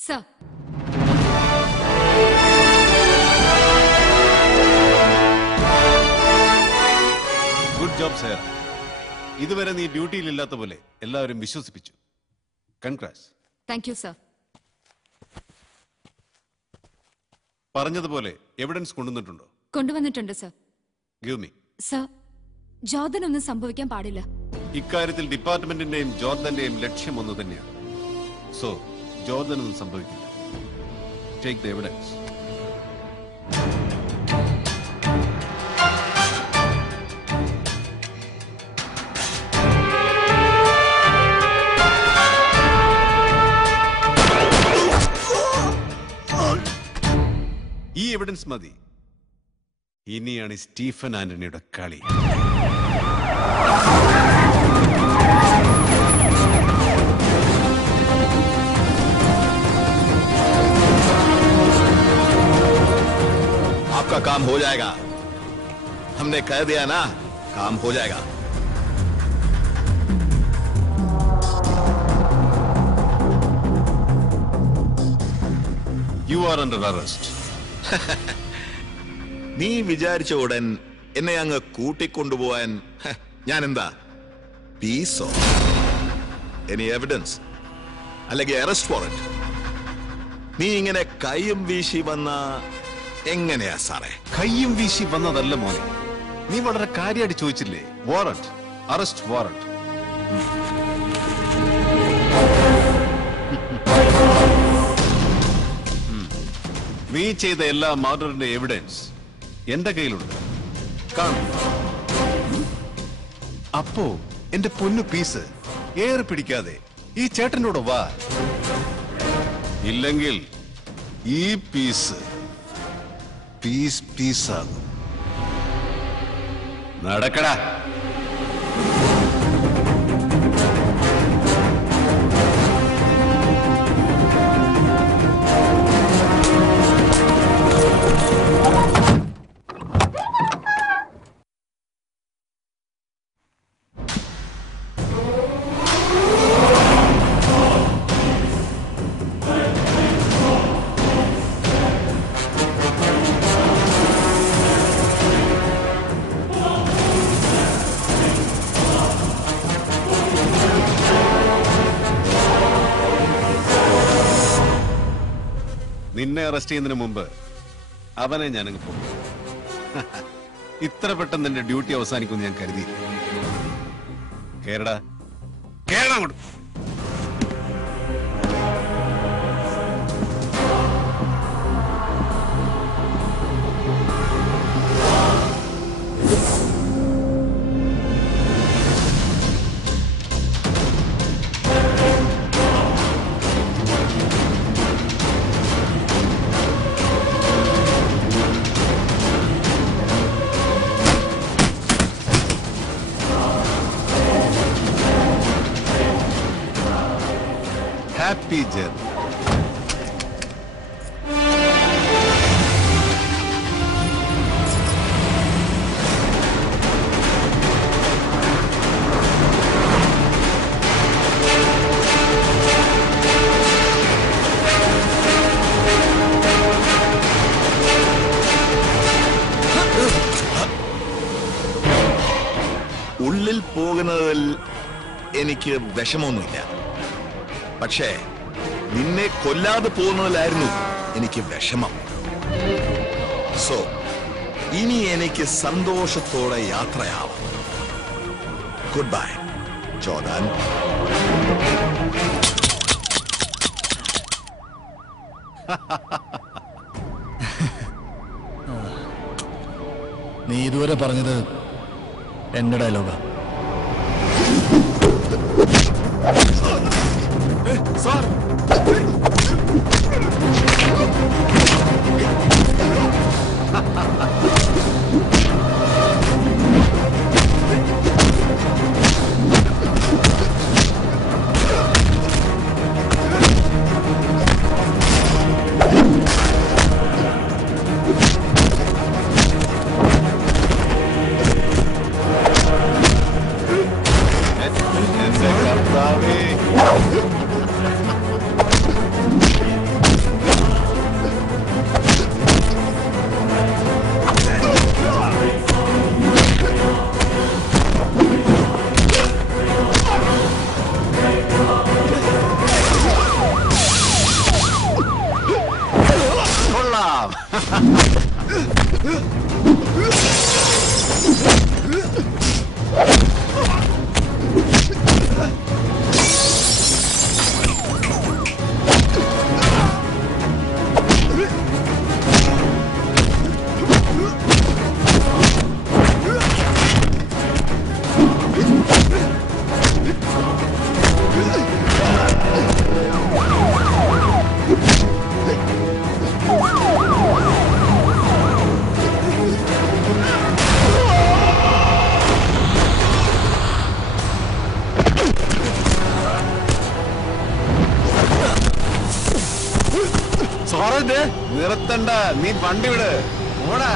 Sir. Good job sir. ഇതുവരെ നീ ഡ്യൂട്ടിയിലില്ലാത്ത പോലെ എല്ലാവരും വിശ്വസിപ്പിച്ചു. കൺഗ്രാറ്റ്സ്. Thank you, sir. പറഞ്ഞതുപോലെ എവിഡൻസ് കൊണ്ടുവന്നിട്ടുണ്ടോ? കൊണ്ടുവന്നിട്ടുണ്ട് സർ. Give me. സർ, ജോർദനൊന്നും സംഭവിക്കാൻ പാടില്ല. ഇക്കാര്യത്തിൽ ഡിപ്പാർട്ട്മെന്റിന്റെയും ജോർദന്റെയും ലക്ഷ്യം ഒന്ന് തന്നെയാണ്. സോ ജോർദനൊന്നും സംഭവിക്കില്ല. Take the evidence. ഈ എവിഡൻസ് മതി. ഇനിയാണ് സ്റ്റീഫൻ ആന്റണിയുടെ കളി. आपका काम हो जाएगा. हमने कह दिया ना, काम हो जाएगा. You are under arrest. നീ വിചാരിച്ച ഉടൻ എന്നെ അങ്ങ് കൂട്ടിക്കൊണ്ടുപോവാൻ ഞാൻ എന്താ പീസോ? എനി എവിഡൻസ് അല്ലെങ്കിൽ അറസ്റ്റ് വാറന്റ്? നീ ഇങ്ങനെ കൈയും വീശി വന്ന എങ്ങനെയാ സാറേ? കൈയും വീശി വന്നതല്ല മോനെ, നീ വളരെ കാര്യമായിട്ട് ചോദിച്ചില്ലേ? Warrant, arrest warrant. നീ ചെയ്ത എല്ലാ മർഡറിന്റെ എവിഡൻസ് എന്റെ കയ്യിലുണ്ട്. കാണും. അപ്പോ എന്റെ പൊന്നു പീസ് ഏറെ പിടിക്കാതെ ഈ ചേട്ടനോട് വാ. ഇല്ലെങ്കിൽ ഈ പീസ് പീസാകും. നടക്കടാ. നിന്നെ അറസ്റ്റ് ചെയ്യുന്നതിന് മുമ്പ് അവനെ ഞാനങ്ങ് പോകും. ഇത്ര പെട്ടെന്ന് എന്റെ ഡ്യൂട്ടി അവസാനിക്കുമെന്ന് ഞാൻ കരുതി. കേരടാ കേരള അങ്ങോട്ട്. Happy journey. ഉള്ളിൽ പോകുന്നതിൽ എനിക്ക് വിഷമമൊന്നുമില്ല. പക്ഷേ നിന്നെ കൊല്ലാതെ പോകുന്നതിലായിരുന്നു എനിക്ക് വിഷമം. സോ ഇനി എനിക്ക് സന്തോഷത്തോടെ യാത്രയാവാം. Good bye Jordan. നീ ഇതുവരെ പറഞ്ഞത് എന്റെ ഡയലോഗാ. സാർ നിർത്തണ്ട, നീ വണ്ടി വിട്, ഓടാ.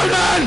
ജോർഡൻ!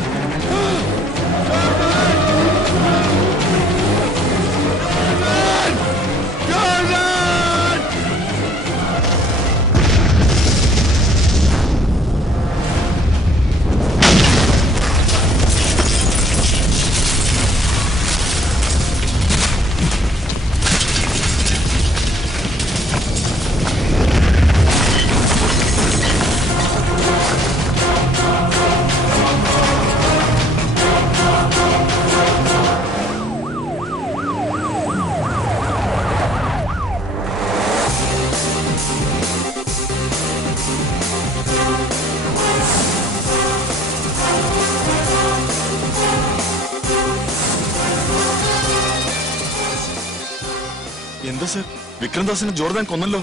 എന്താ സർ, വിക്രംദാസിനെ ജോർദാൻ കൊന്നല്ലോ.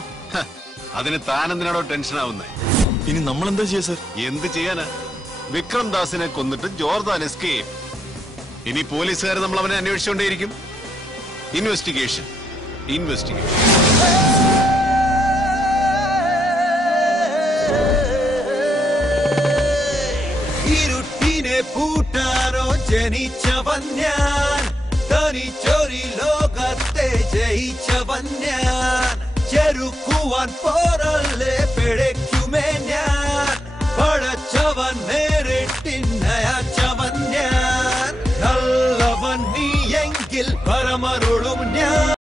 അതിന് താനെന്തിനാണോ ടെൻഷൻ ആവുന്നേ? ഇനി നമ്മൾ എന്താ ചെയ്യാ സർ? എന്ത് ചെയ്യാനാ? വിക്രംദാസിനെ കൊന്നിട്ട് ജോർദാൻ എസ്കേപ്പ്. ഇനി പോലീസുകാർ നമ്മൾ അവനെ അന്വേഷിച്ചുകൊണ്ടേയിരിക്കും. ഇൻവെസ്റ്റിഗേഷൻ. ഇരുട്ടിനെ പൂട്ടാനോ ജനിച്ചവൻ ഞാൻ, തനിച്ചൊരു ലോകത്തെ ജയിച്ചവൻ ഞാൻ. ചെറുക്കുവാൻ പോരല്ലേ പിഴയ്ക്കുമേ ഞാൻ, പടച്ചവൻ നേരിട്ടിന്നയച്ചവൻ ഞാൻ. നല്ലവൻ നീ എങ്കിൽ പരമരുളും ഞാൻ.